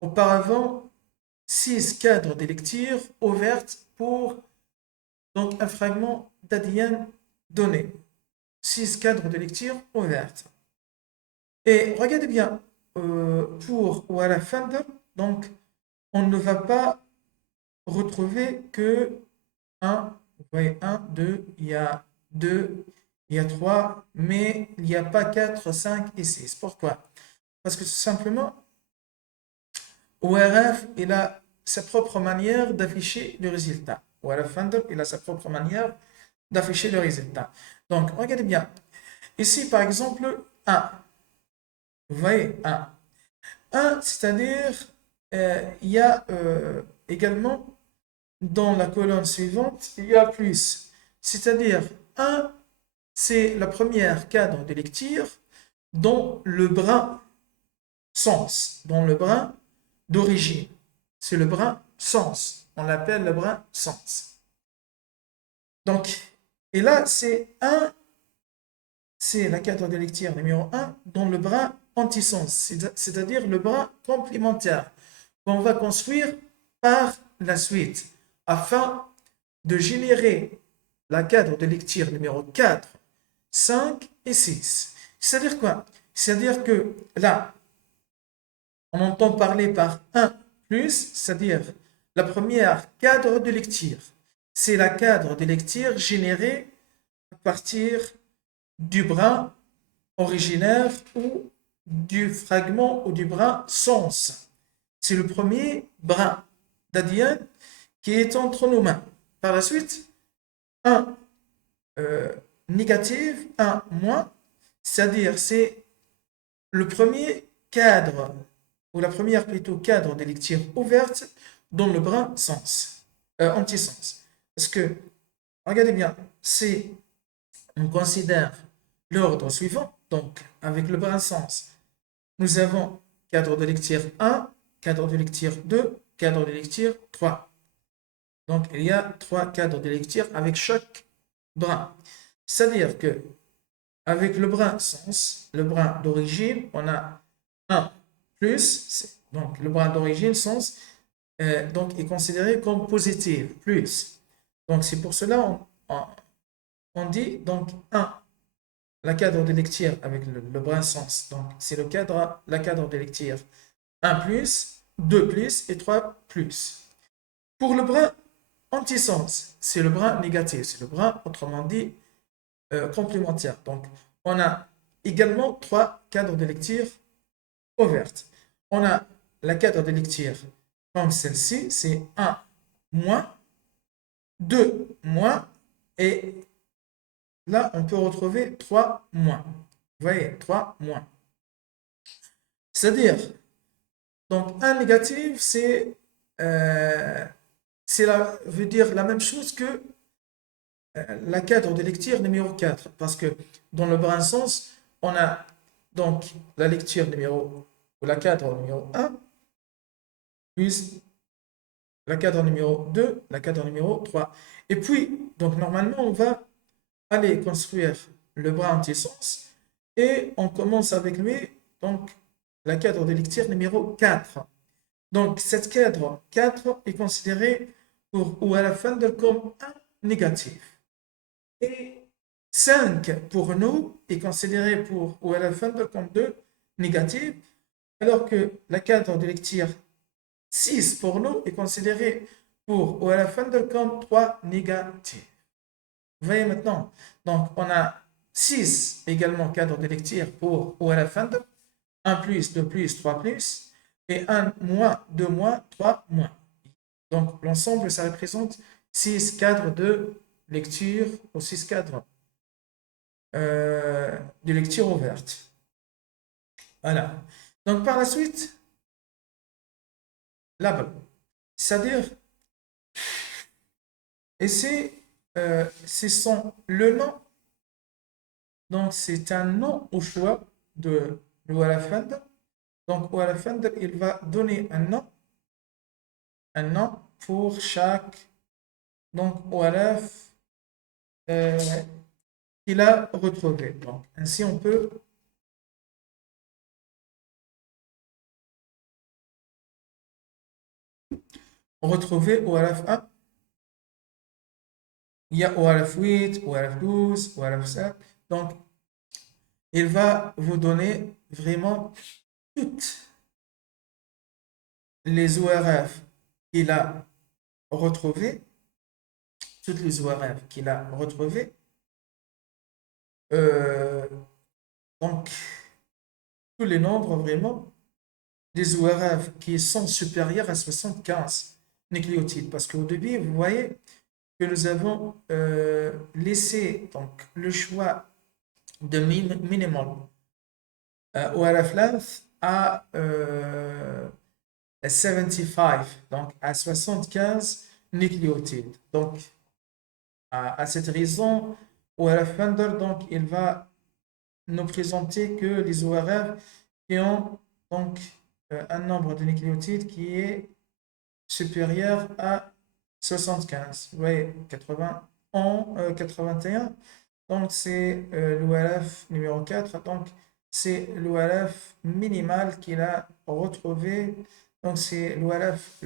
auparavant 6 cadres de lecture ouvertes pour donc, un fragment d'ADN donné. 6 cadres de lecture ouvertes. Et regardez bien, pour Wala Fandom, donc, on ne va pas retrouver que 1, vous voyez 1, 2, il y a 2, il y a 3, mais il n'y a pas 4, 5 et 6. Pourquoi? Parce que tout simplement, ORF, il a sa propre manière d'afficher le résultat. ORF Fandom, il a sa propre manière d'afficher le résultat. Donc, regardez bien. Ici, par exemple, 1. Vous voyez, 1. 1, c'est-à-dire, il y a également, dans la colonne suivante, il y a plus. C'est-à-dire, 1, c'est la première cadre de lecture dans le brin sens, dans le brin d'origine. C'est le brin sens. On l'appelle le brin sens. Donc, et là, c'est la cadre de lecture numéro 1 dans le brin antisens, c'est-à-dire le brin complémentaire qu'on va construire par la suite afin de générer la cadre de lecture numéro 4, 5 et 6. C'est-à-dire quoi? C'est-à-dire que là, on entend parler par 1 plus, c'est-à-dire la première cadre de lecture. C'est la cadre de lecture générée à partir du brin originaire ou du fragment ou du brin sens. C'est le premier brin d'ADN qui est entre nos mains. Par la suite, 1 négatif, 1 moins, c'est-à-dire c'est le premier cadre, ou la première plutôt cadre de lecture ouverte dans le brin sens, anti-sens. Parce que, regardez bien, si on considère l'ordre suivant, donc avec le brin sens, nous avons cadre de lecture 1, cadre de lecture 2, cadre de lecture 3. Donc, il y a 3 cadres de lecture avec chaque brin. C'est-à-dire que avec le brin sens, le brin d'origine, on a 1 plus, donc le brin d'origine sens, donc est considéré comme positif, plus. Donc c'est pour cela on dit donc 1, la cadre de lecture avec le brin sens. Donc, c'est la cadre de lecture 1 plus, 2 plus et 3 plus. Pour le brin anti-sens, c'est le brin négatif, c'est le brin, autrement dit, complémentaire. Donc, on a également 3 cadres de lecture ouvertes. On a la cadre de lecture comme celle-ci, c'est 1 moins, 2 moins, et là, on peut retrouver 3 moins. Vous voyez, 3 moins. C'est-à-dire, donc 1 négatif, veut dire la même chose que la cadre de lecture numéro 4. Parce que dans le brin sens, on a donc la lecture numéro, ou la cadre numéro 1, plus la cadre numéro 2, la cadre numéro 3. Et puis, donc normalement, on va aller construire le bras anti-sens et on commence avec lui, donc la cadre de lecture numéro 4. Donc cette cadre 4 est considérée pour ou à la fin de comme 1 négatif. Et 5 pour nous est considéré pour ou à la fin de comme 2 négatif, alors que la cadre de lecture 6 pour nous est considéré pour ou à la fin de comme 3 négatif. Vous voyez maintenant, donc on a 6 également cadres de lecture pour ou à la fin de 1 plus, 2 plus, 3 plus, et 1 moins, 2 moins, 3 moins. Donc l'ensemble, ça représente 6 cadres de lecture ou 6 cadres de lecture ouverte. Voilà. Donc par la suite, label. C'est-à-dire, et ce sont le nom. Donc c'est un nom au choix de l'Oualafend. Donc Oualafend, il va donner un nom pour chaque donc Oualaf qu'il a retrouvé. Donc ainsi on peut retrouver Oualaf 1. Il y a Oualaf 8, Oualaf 12, Oualaf 7. Donc il va vous donner vraiment toutes les ORF qu'il a retrouvées, toutes les ORF qu'il a retrouvées. Donc, tous les nombres vraiment des ORF qui sont supérieurs à 75 nucléotides. Parce qu'au début, vous voyez que nous avons laissé donc, le choix de minimum ORF length à 75, donc à 75 nucléotides. Donc, à cette raison, ORF Finder, donc, il va nous présenter que les ORF qui ont donc un nombre de nucléotides qui est supérieur à 75. Vous voyez, 80 en 81. Donc, c'est l'ORF numéro 4. Donc, c'est l'ORF minimal qu'il a retrouvé. Donc, c'est l'ORF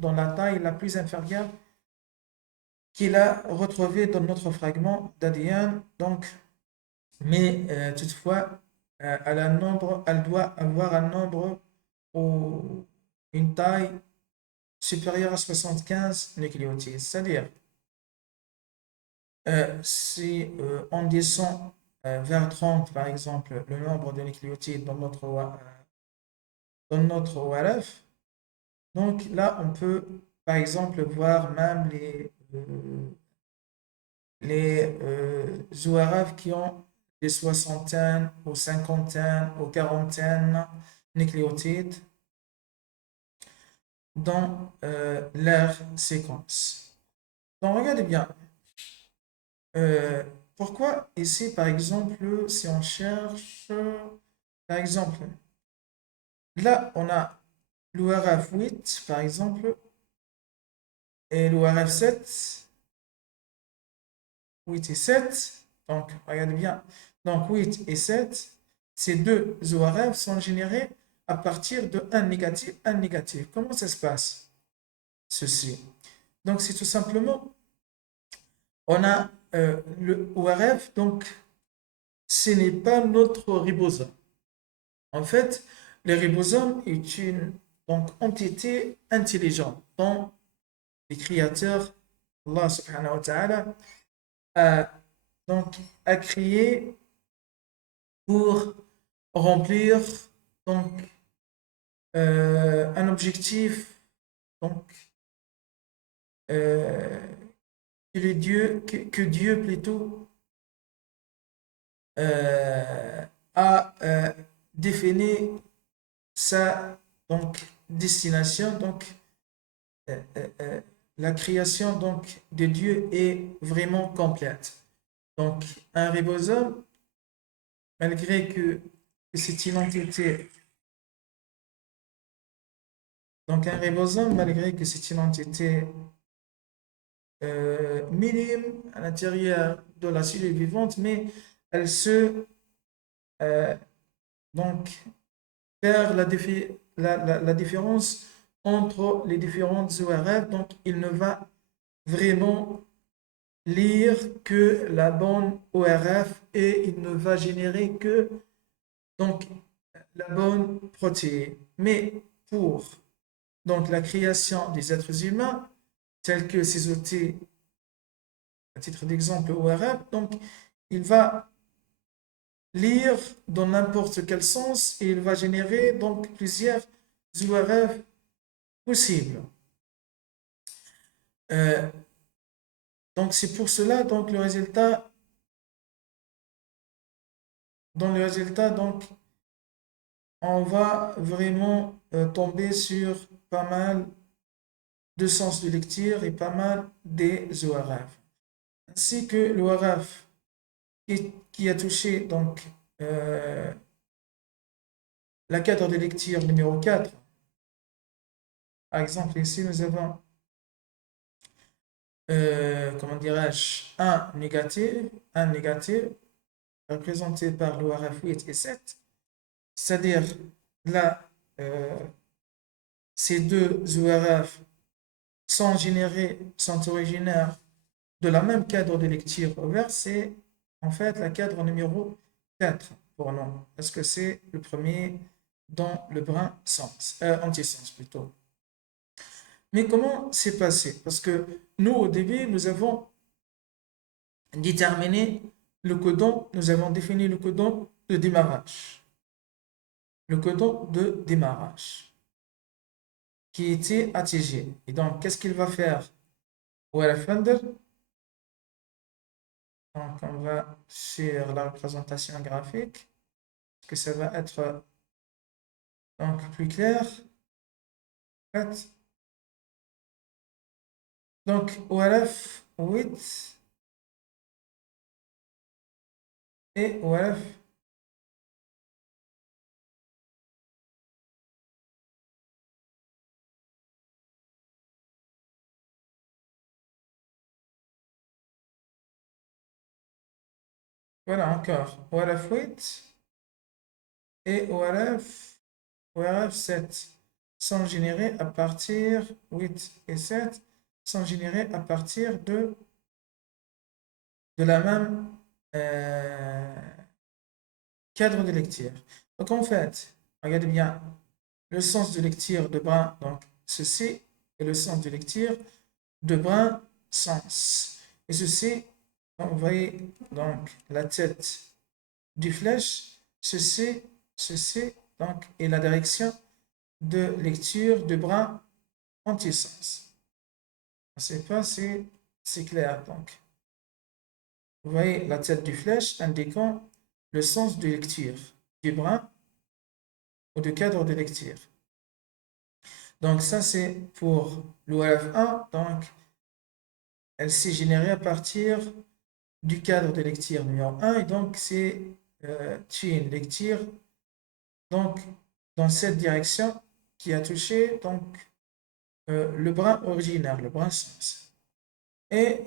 dans la taille la plus inférieure qu'il a retrouvé dans notre fragment d'ADN. Donc, mais toutefois, elle doit avoir un nombre ou une taille supérieure à 75 nucléotides. C'est-à-dire, si on descend vers 30, par exemple, le nombre de nucléotides dans notre ORF, donc là, on peut, par exemple, voir même les ORF qui ont des soixantaines, ou cinquantaines, ou quarantaines nucléotides dans leur séquence. Donc, regardez bien. Pourquoi ici, par exemple, si on cherche, par exemple, là, on a l'ORF 8, par exemple, et l'ORF 7, 8 et 7. Donc, regardez bien. Donc, 8 et 7, ces deux ORF sont générés à partir de 1 négatif, 1 négatif. Comment ça se passe, ceci? Donc, c'est tout simplement, on a le ORF, donc, ce n'est pas notre ribosome. En fait, le ribosome est une donc, entité intelligente dont les créateurs, Allah subhanahu wa ta'ala, a, donc, a créé pour remplir donc, un objectif donc, euh, que Dieu plutôt a défini sa donc, destination. Donc, euh, euh, euh, la création donc, de Dieu est vraiment complète. Donc, un ribosome, malgré que c'est une entité, donc un ribosome, malgré que c'est une entité minime à l'intérieur de la cellule vivante, mais elle se euh, donc faire la différence entre les différentes ORF. Donc, il ne va vraiment lire que la bonne ORF et il ne va générer que donc, la bonne protéine. Mais pour donc, la création des êtres humains, tels que ces outils, à titre d'exemple, ORF, donc, il va lire dans n'importe quel sens et il va générer donc plusieurs URF possibles. Euh, donc c'est pour cela donc le résultat donc on va vraiment tomber sur pas mal de sens de lecture et pas mal des ORF. Ainsi que l'ORF qui a touché donc la cadre de lecture numéro 4. Par exemple, ici nous avons comment dirais-je, un négatif représenté par l'ORF 8 et 7, c'est-à-dire là, euh, ces deux ORF sont originaires de la même cadre de lecture ouverte, c'est en fait la cadre numéro 4 pour nous, parce que c'est le premier dans le brin sens, anti-sens plutôt. Mais comment c'est passé? Parce que nous, au début, nous avons déterminé le codon, nous avons défini le codon de démarrage. Le codon de démarrage qui était ATG. Et donc, qu'est-ce qu'il va faire OLF Render? Donc, on va sur la représentation graphique, que ça va être donc plus clair. En fait, donc, OLF 8 et OLF. Voilà encore. OLF 8 et ORF 7 sont générés à partir 8 et 7 sont générés à partir de la même cadre de lecture. Donc en fait, regardez bien, le sens de lecture de brin, donc ceci est le sens de lecture de brin sens. Et ceci, vous voyez donc la tête du flèche, ceci donc est la direction de lecture de brin anti-sens. Je ne sais pas si c'est clair donc. Vous voyez la tête du flèche indiquant le sens de lecture du brin ou de cadre de lecture. Donc ça c'est pour l'ORF1, donc elle s'est générée à partir du cadre de lecture numéro 1 et donc c'est une lecture donc dans cette direction qui a touché donc le brin originaire, le brin sens. Et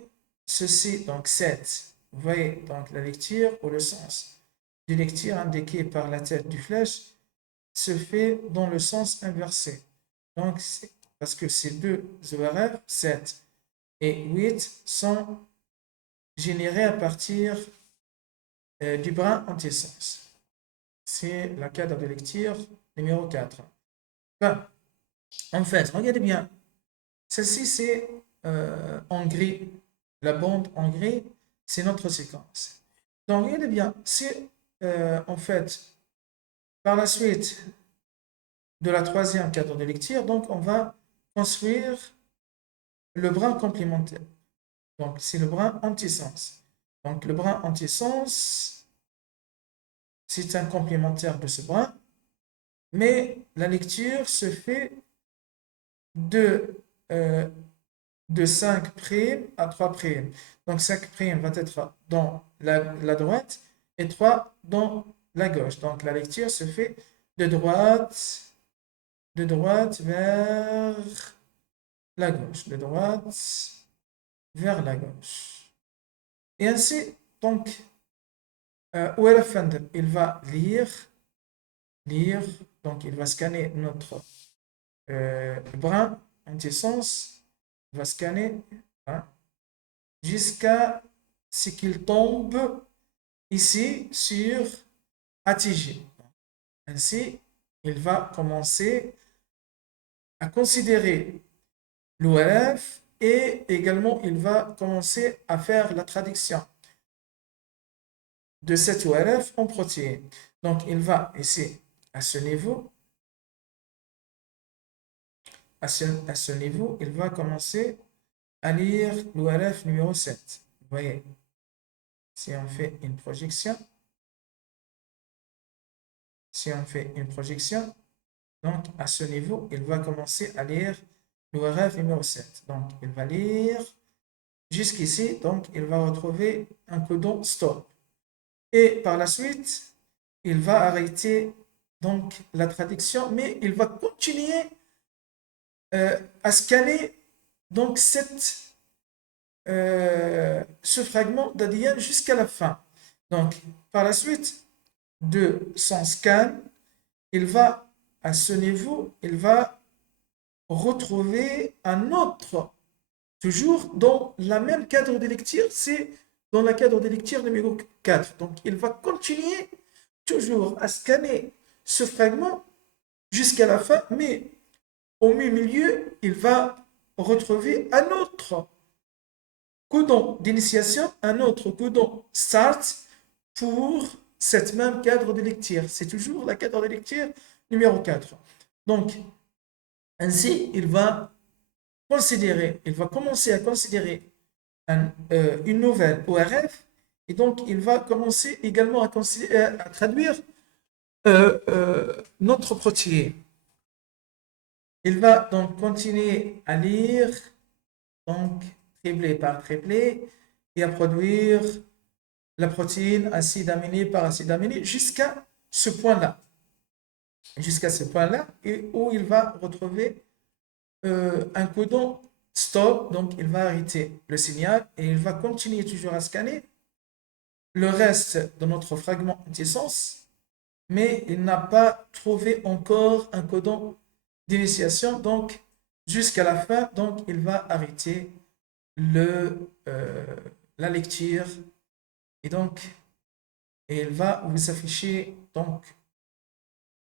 ceci, donc 7, vous voyez donc la lecture ou le sens de lecture indiqué par la tête du flèche se fait dans le sens inversé. Donc, parce que ces deux ORF, 7 et 8, sont généré à partir du brin anti-sens. C'est la cadre de lecture numéro 4. Ben, en fait, regardez bien. Celle-ci, c'est en gris. La bande en gris, c'est notre séquence. Donc, regardez bien. C'est en fait, par la suite de la troisième cadre de lecture, donc on va construire le brin complémentaire. Donc, c'est le brin anti-sens. Donc, le brin anti-sens, c'est un complémentaire de ce brin, mais la lecture se fait de, de 5' à 3'. Donc, 5' va être dans la droite et 3 dans la gauche. Donc, la lecture se fait de droite vers la gauche, de droite vers la gauche. Et ainsi, donc, OLFend, il va lire, donc il va scanner notre brin anti-sens, il va scanner hein, jusqu'à ce qu'il tombe ici sur ATG. Ainsi, il va commencer à considérer l'ORF et également il va commencer à faire la traduction de cette ORF en protéine. Donc, il va ici, à ce niveau, il va commencer à lire l'ORF numéro 7. Vous voyez, si on fait une projection, donc à ce niveau, il va commencer à lire l'ORF numéro 7. Donc, il va lire jusqu'ici, donc il va retrouver un codon stop. Et par la suite, il va arrêter donc la traduction, mais il va continuer à scanner donc ce fragment d'ADN jusqu'à la fin. Donc, par la suite de son scan, il va, à ce niveau, il va retrouver un autre, toujours dans la même cadre de lecture, c'est dans la cadre de lecture numéro 4. Donc, il va continuer toujours à scanner ce fragment jusqu'à la fin, mais au milieu, il va retrouver un autre codon d'initiation, un autre codon start pour cette même cadre de lecture. C'est toujours la cadre de lecture numéro 4. Donc, ainsi, il va commencer à considérer une nouvelle ORF et donc il va commencer également à traduire notre protéine. Il va donc continuer à lire donc triplet par triplet et à produire la protéine acide aminé par acide aminé jusqu'à ce point-là. Et où il va retrouver un codon stop, donc il va arrêter le signal et il va continuer toujours à scanner le reste de notre fragment anti-sens, mais il n'a pas trouvé encore un codon d'initiation, donc jusqu'à la fin, donc il va arrêter la lecture et donc il va vous afficher donc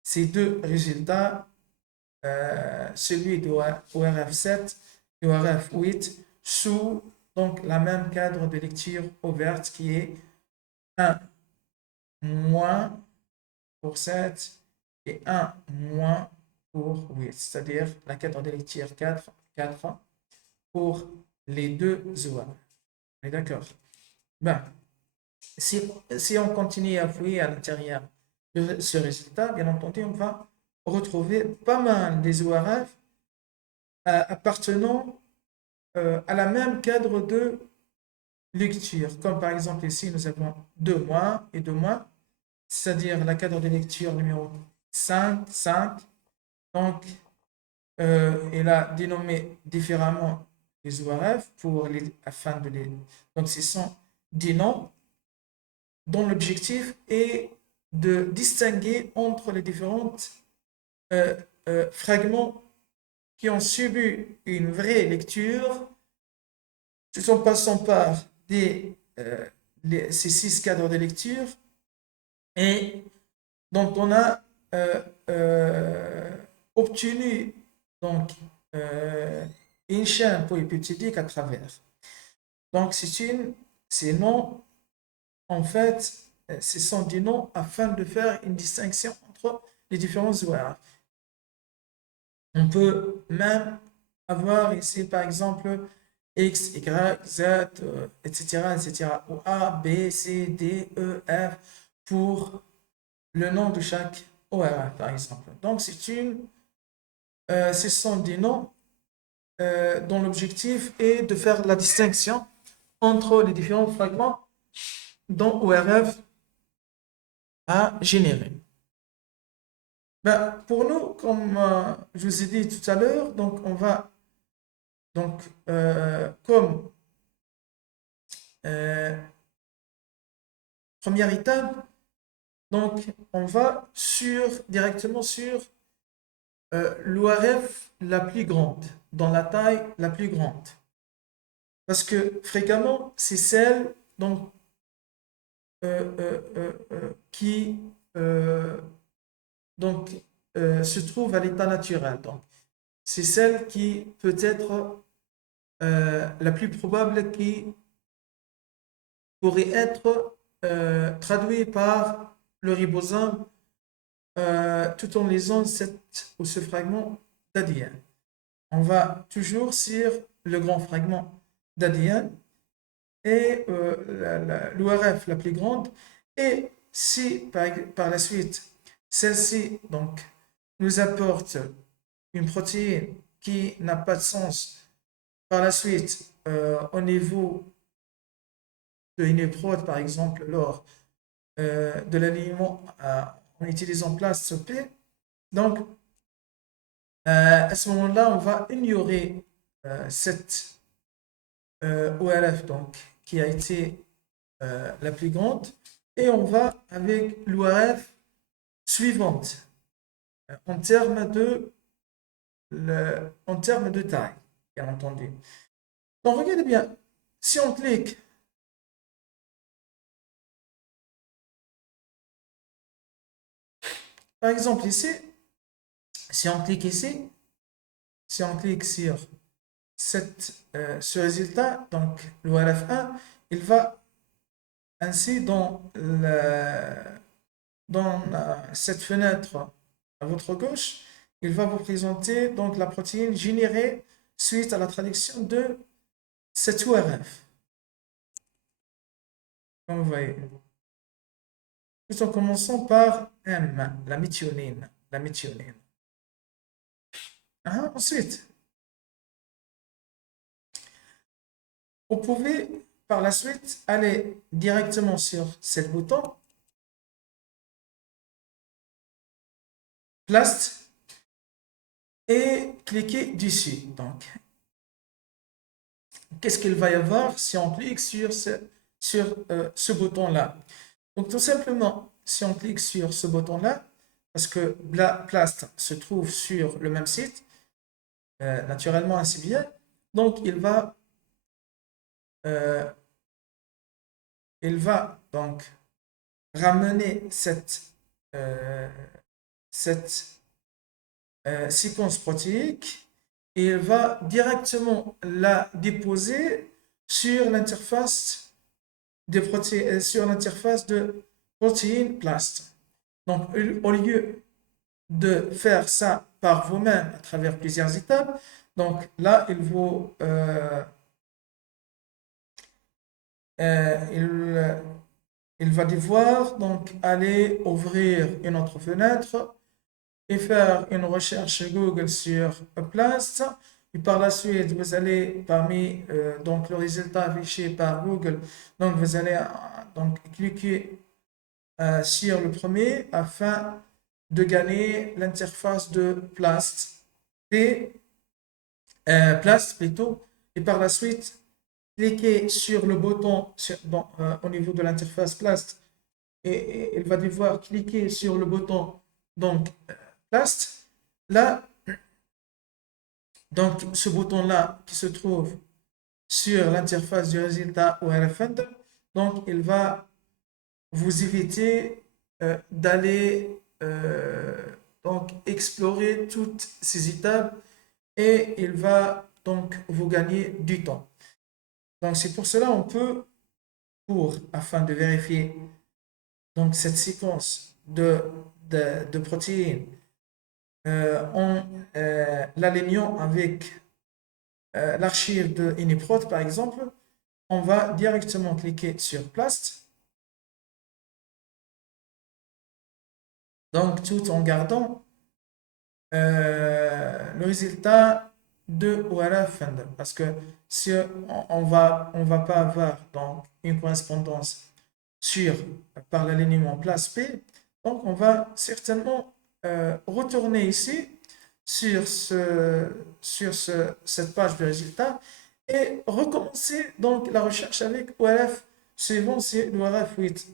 ces deux résultats, celui de ORF7 et ORF8 sous donc la même cadre de lecture ouverte qui est 1 moins pour 7 et 1 moins pour 8, c'est-à-dire la cadre de lecture 4 pour les deux ORF. On est d'accord? Ben, si on continue à fouiller à l'intérieur de ce résultat, bien entendu, on va retrouver pas mal des ORF appartenant à la même cadre de lecture. Comme par exemple ici, nous avons 2 mois et 2 mois, c'est-à-dire la cadre de lecture numéro 5. Donc, il a dénommé différemment les ORF afin de les... Donc, ce sont des noms dont l'objectif est de distinguer entre les différents fragments qui ont subi une vraie lecture, tout en passant par des ces 6 cadres de lecture et dont on a obtenu donc une chaîne polypeptidique à travers. Donc ces noms, en fait, ce sont des noms afin de faire une distinction entre les différents ORF. On peut même avoir ici, par exemple, X, Y, Z, etc., etc., ou A, B, C, D, E, F, pour le nom de chaque ORF, par exemple. Donc, ce sont des noms dont l'objectif est de faire la distinction entre les différents fragments dont ORF a généré. Ben, pour nous, comme je vous ai dit tout à l'heure, donc on va, donc, comme première étape, donc on va directement sur l'ORF la plus grande, dans la taille la plus grande. Parce que fréquemment, c'est celle donc, qui donc, se trouve à l'état naturel. Donc, c'est celle qui peut être la plus probable qui pourrait être traduite par le ribosome tout en lisant ce fragment d'ADN. On va toujours sur le grand fragment d'ADN et l'ORF la plus grande. Et si par la suite, celle-ci donc nous apporte une protéine qui n'a pas de sens par la suite au niveau de une par exemple, lors de l'alignement en utilisant PLAST-CP, donc à ce moment-là, on va ignorer cette ORF donc, qui a été la plus grande et on va avec l'ORF suivante en termes de taille, bien entendu. Donc regardez bien, si on clique par exemple ici, si on clique ici, si on clique sur ce résultat, donc l'ORF1, il va ainsi dans cette fenêtre à votre gauche, il va vous présenter donc la protéine générée suite à la traduction de cette ORF. Comme vous voyez. Tout en commençant par M, la méthionine. La méthionine. Ensuite, vous pouvez par la suite aller directement sur ce bouton Blast et cliquer dessus. Donc, qu'est-ce qu'il va y avoir si on clique sur ce bouton-là? Donc, tout simplement, si on clique sur ce bouton-là, parce que Blast se trouve sur le même site, naturellement ainsi bien, donc il va donc ramener cette séquence protéique et il va directement la déposer sur l'interface de protéine Blast. Donc, au lieu de faire ça par vous-même à travers plusieurs étapes, donc là, il va devoir donc aller ouvrir une autre fenêtre et faire une recherche Google sur Blast. Et par la suite, vous allez parmi donc le résultat affiché par Google, donc vous allez donc cliquer sur le premier afin de gagner l'interface de Blast Blast plutôt, et par la suite cliquer sur le bouton au niveau de l'interface Blast et il va devoir cliquer sur le bouton donc Blast. Là, donc ce bouton-là qui se trouve sur l'interface du résultat ORF Finder, donc il va vous éviter d'aller donc explorer toutes ces étapes et il va donc vous gagner du temps. Donc c'est pour cela on peut, afin de vérifier donc cette séquence de protéines en l'alignant avec l'archive de Uniprot par exemple, on va directement cliquer sur Blast, donc tout en gardant le résultat de ORF Finder. Parce que si on va pas avoir donc une correspondance sur par l'alignement place P, donc on va certainement retourner ici cette page de résultat et recommencer donc la recherche avec ORF suivant c'est l'ORF 8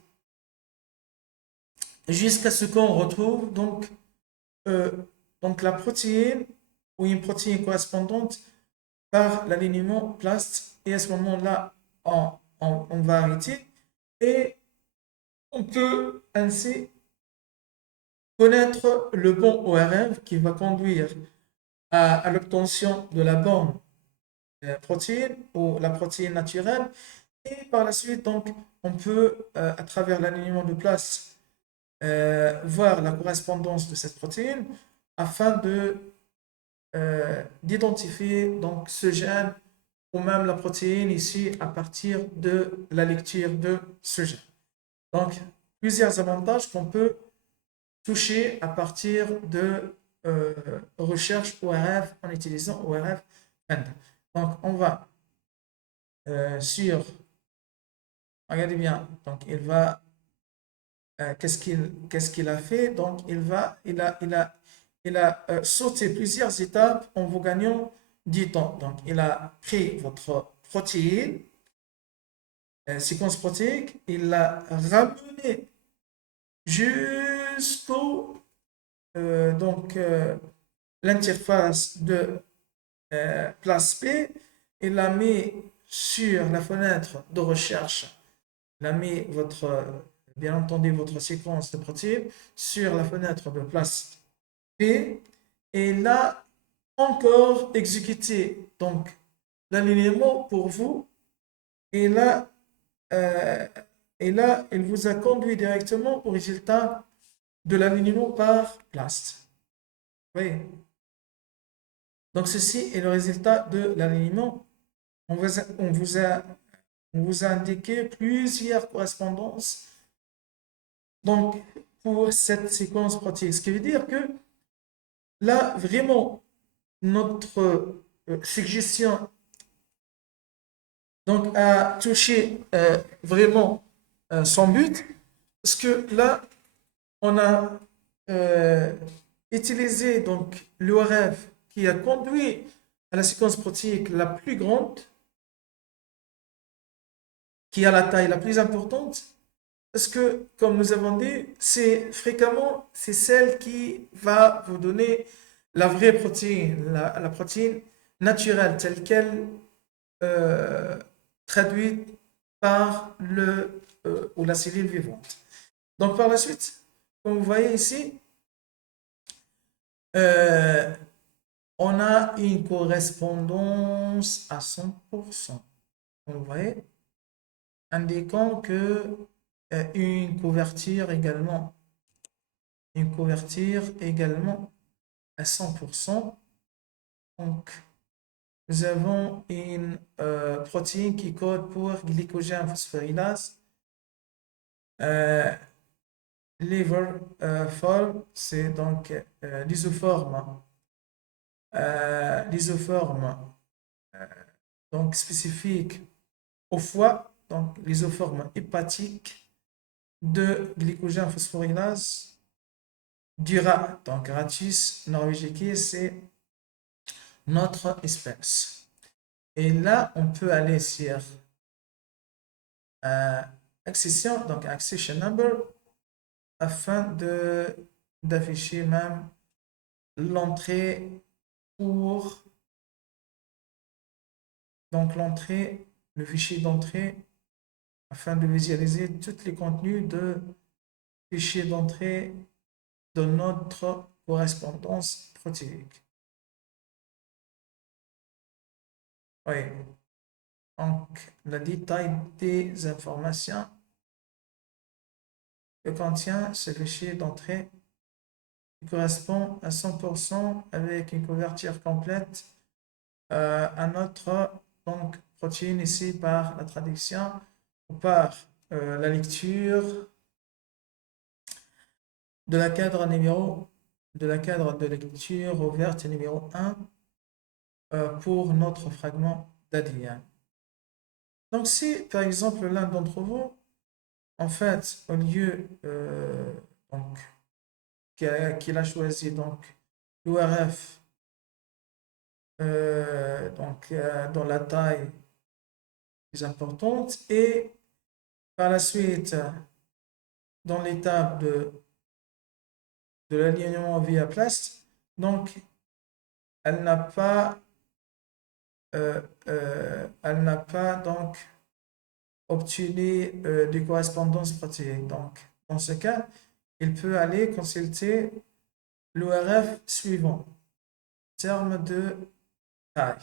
jusqu'à ce qu'on retrouve euh, donc la protéine ou une protéine correspondante par l'alignement PLAST. Et à ce moment-là, on va arrêter et on peut ainsi connaître le bon ORF qui va conduire à l'obtention de la bonne protéine ou la protéine naturelle. Et par la suite, donc, on peut, à travers l'alignement de place, voir la correspondance de cette protéine afin d'identifier donc ce gène ou même la protéine ici à partir de la lecture de ce gène. Donc, plusieurs avantages qu'on peut toucher à partir de recherche ORF en utilisant ORF Finder. Donc, on va regardez bien, donc il va, qu'est-ce qu'il a fait? Donc, il a sauté plusieurs étapes en vous gagnant du temps. Donc, il a pris votre protéine, séquence protéique, il l'a ramené jusqu'au donc l'interface de place P, il l'a mis sur la fenêtre de recherche, il a mis bien entendu votre séquence de protéines sur la fenêtre de place P et il a encore exécuté donc l'alignement pour vous et là, euh, il vous a conduit directement au résultat de l'alignement par place. Oui. Donc ceci est le résultat de l'alignement. On vous a indiqué plusieurs correspondances donc, pour cette séquence protéique. Ce qui veut dire que là, vraiment, notre suggestion donc, a touché vraiment son but. Parce que là, on a utilisé donc l'ORF qui a conduit à la séquence protéique la plus grande, qui a la taille la plus importante, parce que, comme nous avons dit, c'est celle qui va vous donner la vraie protéine, la protéine naturelle, telle qu'elle euh, traduite par ou la cellule vivante. Donc, par la suite, comme vous voyez ici, euh, on a une correspondance à 100%. Vous voyez, indiquant que une couverture également à 100%. Donc, nous avons une protéine qui code pour glycogène phosphorylase. Liver form, c'est donc l'isoforme donc spécifique au foie, donc l'isoforme hépatique de glycogène phosphorylase du rat. Donc Ratus norvégici, c'est notre espèce. Et là, on peut aller sur accession, donc accession number, afin d'afficher même l'entrée pour donc le fichier d'entrée afin de visualiser tous les contenus de fichiers d'entrée de notre correspondance protéique. Oui, donc le détail des informations que contient ce fichier d'entrée correspond à 100% avec une couverture complète à notre donc, protéine ici par la traduction ou par la lecture de la cadre de lecture ouverte numéro 1 pour notre fragment d'ADN. Donc si par exemple l'un d'entre vous, en fait, au lieu donc qu'il a choisi donc l'URF dans la taille plus importante et par la suite dans l'étape de l'alignement via place, donc elle n'a pas donc obtenu de correspondance protéique. Donc dans ce cas, il peut aller consulter l'URF suivant en termes de taille.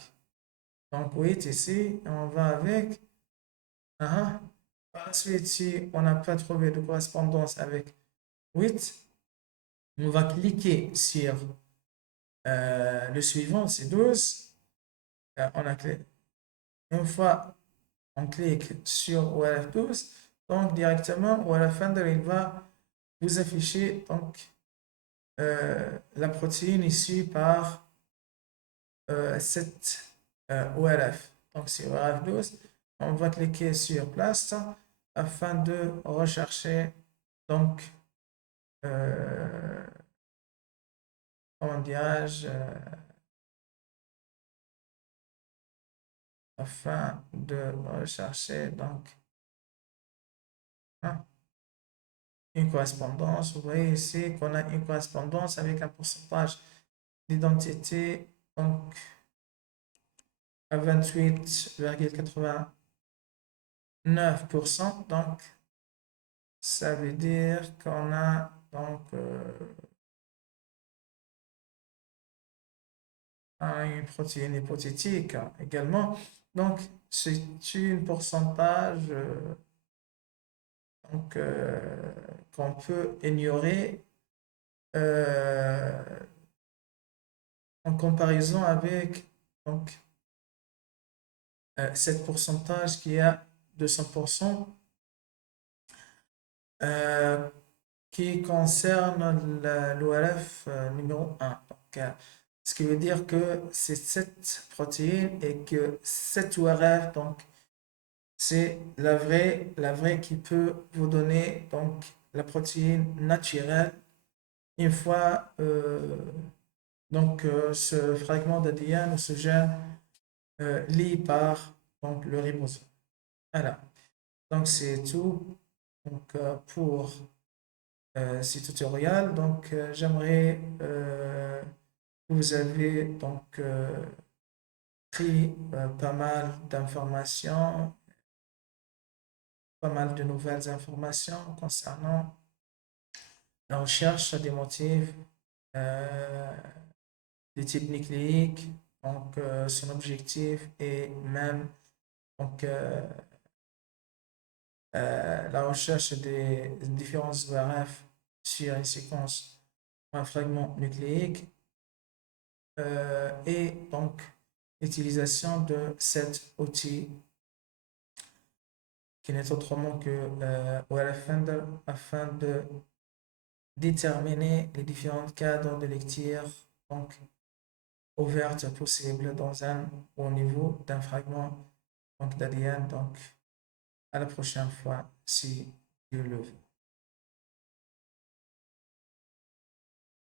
Donc oui, ici, on va avec. Par la suite, si on n'a pas trouvé de correspondance avec 8, on va cliquer sur le suivant, c'est 12. Une fois on clique sur OLF12, donc directement OLF Finder, il va vous afficher donc, la protéine issue par cette OLF. Donc c'est OLF12. On va cliquer sur Place afin de rechercher donc comment dirais-je afin de rechercher donc une correspondance. Vous voyez ici qu'on a une correspondance avec un pourcentage d'identité donc à 28,89%. Donc ça veut dire qu'on a donc une protéine hypothétique également. Donc c'est un pourcentage donc, qu'on peut ignorer en comparaison avec donc, 7 pourcentage qui est à 200% qui concerne l'ORF numéro 1. Donc, ce qui veut dire que c'est cette protéine et que cette ORF, donc, c'est la vraie qui peut vous donner donc, la protéine naturelle une fois donc, ce fragment d'ADN ou ce gène lié par donc, le ribosome. Voilà. Donc, c'est tout donc, pour ce tutoriel. Donc, j'aimerais que vous avez donc pris pas mal d'informations, pas mal de nouvelles informations concernant la recherche des motifs des types nucléiques, donc son objectif et même donc, la recherche des différents ORF sur une séquence ou un fragment nucléique et donc l'utilisation de cet outil qui n'est autrement que ORF Finder afin de déterminer les différents cadres de lecture donc ouvertes possibles dans un au niveau d'un fragment donc d'ADN. Donc à la prochaine fois si Dieu le veut.